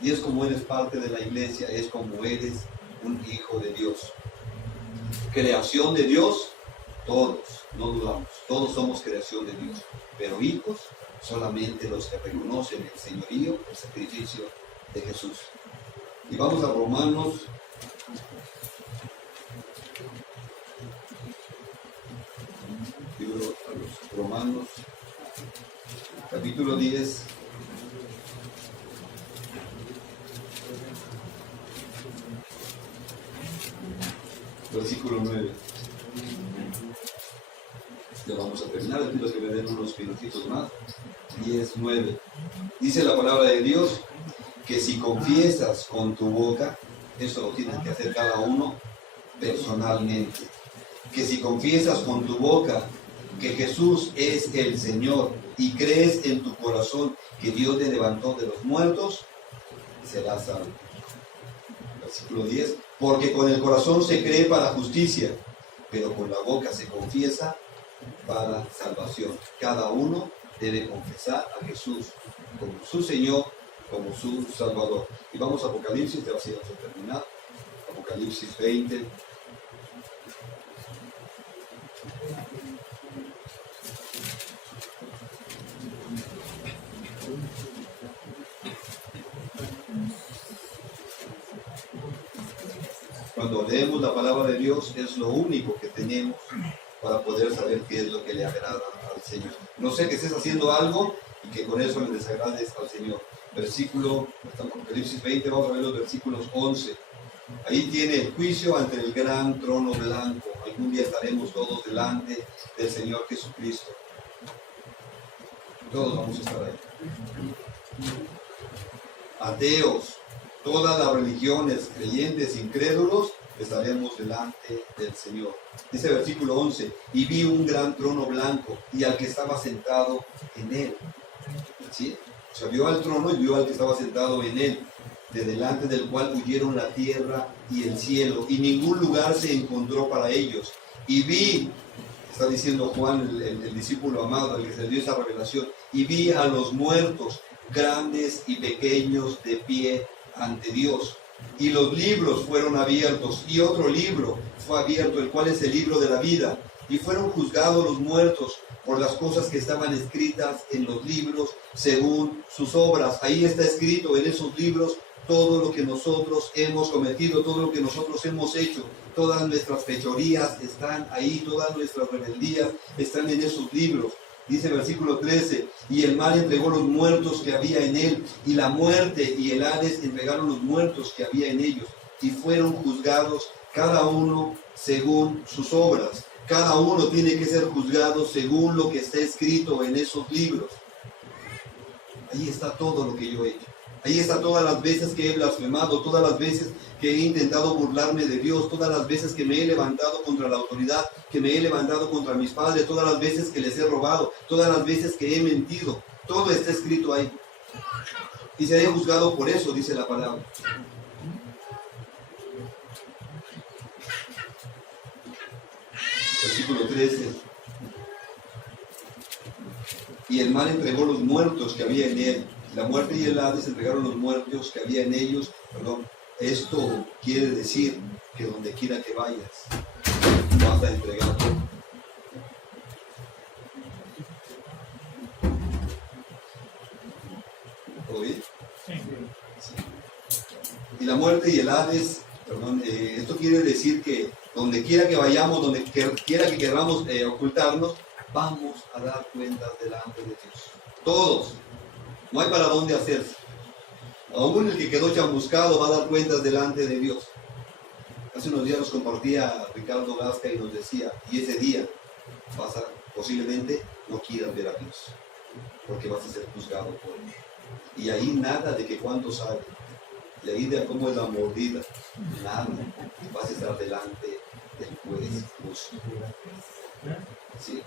Y es como eres parte de la iglesia, es como eres un hijo de Dios. Creación de Dios, todos, no dudamos, todos somos creación de Dios, pero hijos solamente los que reconocen el señorío, el sacrificio de Jesús. Y vamos a Romanos, libro a los Romanos, capítulo 10. Versículo 9. Ya vamos a terminar, les pido que me den unos minutitos más. 10:9. Dice la palabra de Dios que si confiesas con tu boca, eso lo tienes que hacer cada uno personalmente, que si confiesas con tu boca que Jesús es el Señor y crees en tu corazón que Dios le levantó de los muertos, serás salvo. Versículo 10. Porque con el corazón se cree para justicia, pero con la boca se confiesa para salvación. Cada uno debe confesar a Jesús como su Señor, como su Salvador. Y vamos a Apocalipsis, ya vamos a terminar. Apocalipsis. Apocalipsis 20. Cuando leemos la palabra de Dios es lo único que tenemos para poder saber qué es lo que le agrada al Señor. No sé que estés haciendo algo y que con eso le desagrades al Señor. Versículo, estamos en Apocalipsis 20, vamos a ver los versículos 11. Ahí tiene el juicio ante el gran trono blanco. Algún día estaremos todos delante del Señor Jesucristo. Todos vamos a estar ahí. Ateos, todas las religiones, creyentes, incrédulos, estaremos delante del Señor. Dice el versículo 11, y vi un gran trono blanco y al que estaba sentado en él. ¿Sí? O sea, vio al trono y vio al que estaba sentado en él, de delante del cual huyeron la tierra y el cielo, y ningún lugar se encontró para ellos. Y vi, está diciendo Juan, el discípulo amado, al que se dio esa revelación, y vi a los muertos, grandes y pequeños, de pie ante Dios. Y los libros fueron abiertos, y otro libro fue abierto, el cual es el libro de la vida. Y fueron juzgados los muertos por las cosas que estaban escritas en los libros según sus obras. Ahí está escrito en esos libros todo lo que nosotros hemos cometido, todo lo que nosotros hemos hecho. Todas nuestras fechorías están ahí, todas nuestras rebeldías están en esos libros. Dice el versículo 13, y el mar entregó los muertos que había en él, y la muerte y el Hades entregaron los muertos que había en ellos, y fueron juzgados cada uno según sus obras. Cada uno tiene que ser juzgado según lo que está escrito en esos libros. Ahí está todo lo que yo he hecho. Ahí está todas las veces que he blasfemado, todas las veces que he intentado burlarme de Dios, todas las veces que me he levantado contra la autoridad, que me he levantado contra mis padres, todas las veces que les he robado, todas las veces que he mentido. Todo está escrito ahí. Y seré juzgado por eso, dice la palabra. Versículo 13. Y el mar entregó los muertos que había en él. La muerte y el Hades entregaron los muertos que había en ellos. Perdón. Esto quiere decir que donde quiera que vayas, vas a entregar. ¿Todo bien? Sí. Y la muerte y el Hades, perdón, esto quiere decir que donde quiera que vayamos, donde quiera que queramos ocultarnos, vamos a dar cuentas delante de Dios. Todos. No hay para dónde hacerse. Aún el que quedó chamuscado va a dar cuentas delante de Dios. Hace unos días nos compartía Ricardo Gasca y nos decía, y ese día posiblemente no quieras ver a Dios, porque vas a ser juzgado por él. Y ahí nada de que cuánto sabe, y ahí de cómo es la mordida, nada, vas a estar delante del juez justo. ¿Sí?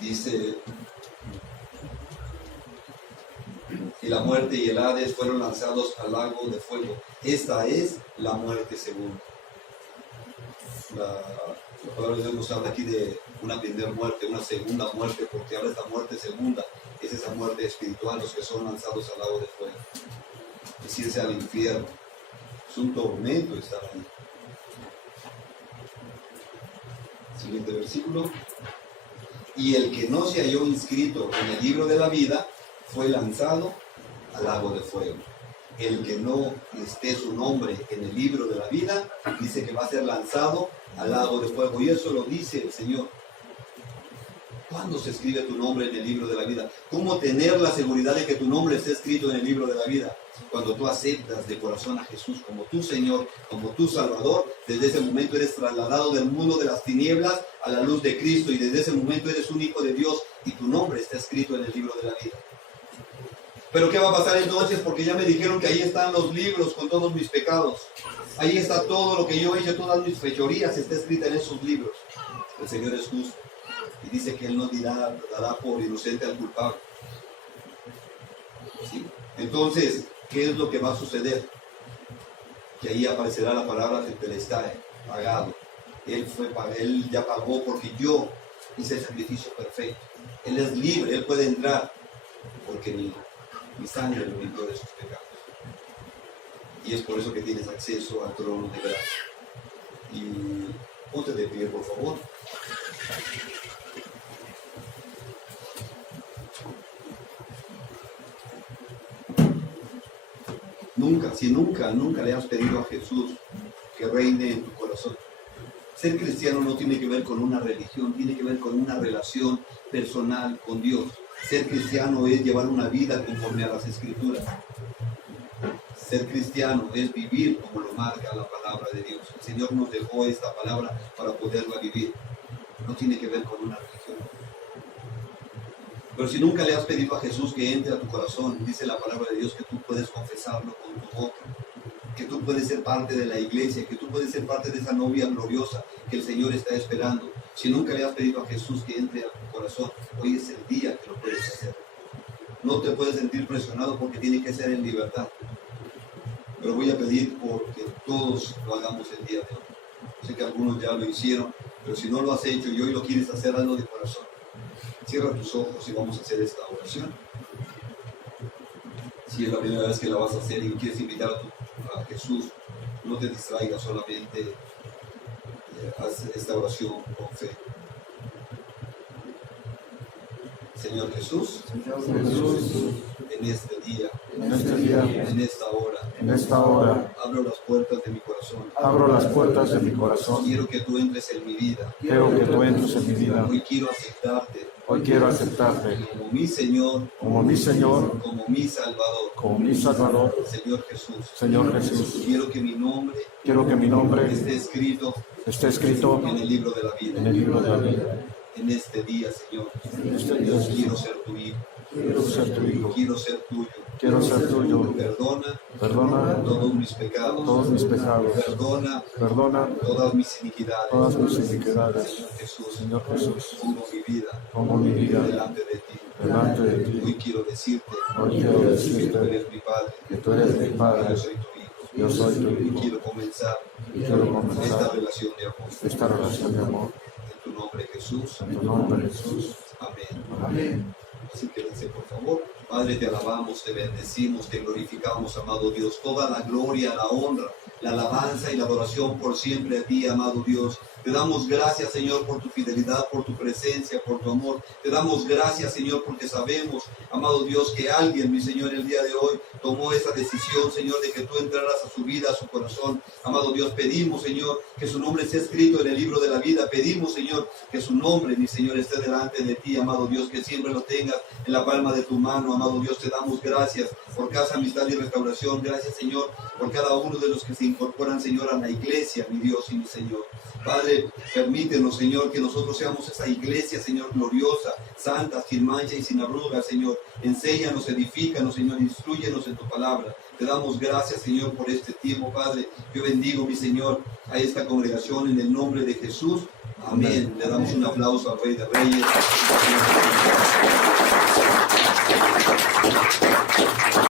Dice, y la muerte y el Hades fueron lanzados al lago de fuego. Esta es la muerte segunda. La palabra de Dios nos habla aquí de una primera muerte, una segunda muerte, porque habla de esta muerte segunda. Es esa muerte espiritual, los que son lanzados al lago de fuego. Es irse al infierno. Es un tormento estar ahí. Siguiente versículo. Y el que no se halló inscrito en el libro de la vida fue lanzado al lago de fuego. El que no esté su nombre en el libro de la vida, dice que va a ser lanzado al lago de fuego. Y eso lo dice el Señor. ¿Cuándo se escribe tu nombre en el libro de la vida? ¿Cómo tener la seguridad de que tu nombre esté escrito en el libro de la vida? Cuando tú aceptas de corazón a Jesús como tu Señor, como tu Salvador, desde ese momento eres trasladado del mundo de las tinieblas a la luz de Cristo, y desde ese momento eres un hijo de Dios y tu nombre está escrito en el libro de la vida. Pero ¿qué va a pasar entonces? Porque ya me dijeron que ahí están los libros con todos mis pecados. Ahí está todo lo que yo he hecho, todas mis fechorías, está escrita en esos libros. El Señor es justo y dice que Él no dará por inocente al culpable. ¿Sí? Entonces, ¿qué es lo que va a suceder? Que ahí aparecerá la palabra que le está pagado. Él ya pagó porque yo hice el sacrificio perfecto. Él es libre, Él puede entrar porque mi sangre lo limpió de sus pecados. Y es por eso que tienes acceso al trono de gracia. Y ponte de pie, por favor. Nunca le has pedido a Jesús que reine en tu corazón. Ser cristiano no tiene que ver con una religión, tiene que ver con una relación personal con Dios. Ser cristiano es llevar una vida conforme a las Escrituras. Ser cristiano es vivir como lo marca la palabra de Dios. El Señor nos dejó esta palabra para poderla vivir. No tiene que ver con una religión. Pero si nunca le has pedido a Jesús que entre a tu corazón, dice la palabra de Dios que tú puedes confesarlo con tu boca, que tú puedes ser parte de la iglesia, que tú puedes ser parte de esa novia gloriosa que el Señor está esperando. Si nunca le has pedido a Jesús que entre a tu corazón, hoy es el día que lo puedes hacer. No te puedes sentir presionado porque tiene que ser en libertad. Pero voy a pedir porque todos lo hagamos el día de hoy. Sé que algunos ya lo hicieron, pero si no lo has hecho y hoy lo quieres hacer, hazlo de corazón. Cierra tus ojos y vamos a hacer esta oración. Si es la primera vez que la vas a hacer y quieres invitar a Jesús, no te distraigas, solamente haz esta oración con fe. Señor Jesús, en este día, en esta hora, abro las puertas de mi corazón. Quiero que tú entres en mi vida. Hoy quiero aceptarte como mi Señor, como mi Salvador. Señor Jesús, quiero que mi nombre esté escrito en el libro de la vida. En este día, Señor, quiero ser tu hijo. Quiero ser tuyo. Perdona todos mis pecados. Perdona todas mis iniquidades. Señor Jesús, pongo mi vida delante de ti. Hoy quiero decirte que tú eres mi Padre, que yo soy tu hijo. Y quiero comenzar esta relación de amor. En tu nombre, Jesús. Amén. Así que dice, por favor. Padre, te alabamos, te bendecimos, te glorificamos, amado Dios. Toda la gloria, la honra, la alabanza y la adoración por siempre a ti, amado Dios. Te damos gracias, Señor, por tu fidelidad, por tu presencia, por tu amor. Te damos gracias, Señor, porque sabemos, amado Dios, que alguien, mi Señor, el día de hoy tomó esa decisión, Señor, de que tú entraras a su vida, a su corazón. Amado Dios, pedimos, Señor, que su nombre sea escrito en el libro de la vida. Pedimos, Señor, que su nombre, mi Señor, esté delante de ti, amado Dios, que siempre lo tengas en la palma de tu mano, amado Dios. Te damos gracias por Casa Amistad y Restauración. Gracias, Señor, por cada uno de los que se incorporan, Señor, a la iglesia, mi Dios y mi Señor. Padre, permítenos, Señor, que nosotros seamos esa iglesia, Señor, gloriosa, santa, sin mancha y sin arruga, Señor. Enséñanos, edifícanos, Señor, instrúyenos en tu palabra. Te damos gracias, Señor, por este tiempo, Padre. Yo bendigo, mi Señor, a esta congregación en el nombre de Jesús. Amén. Le damos un aplauso al Rey de Reyes.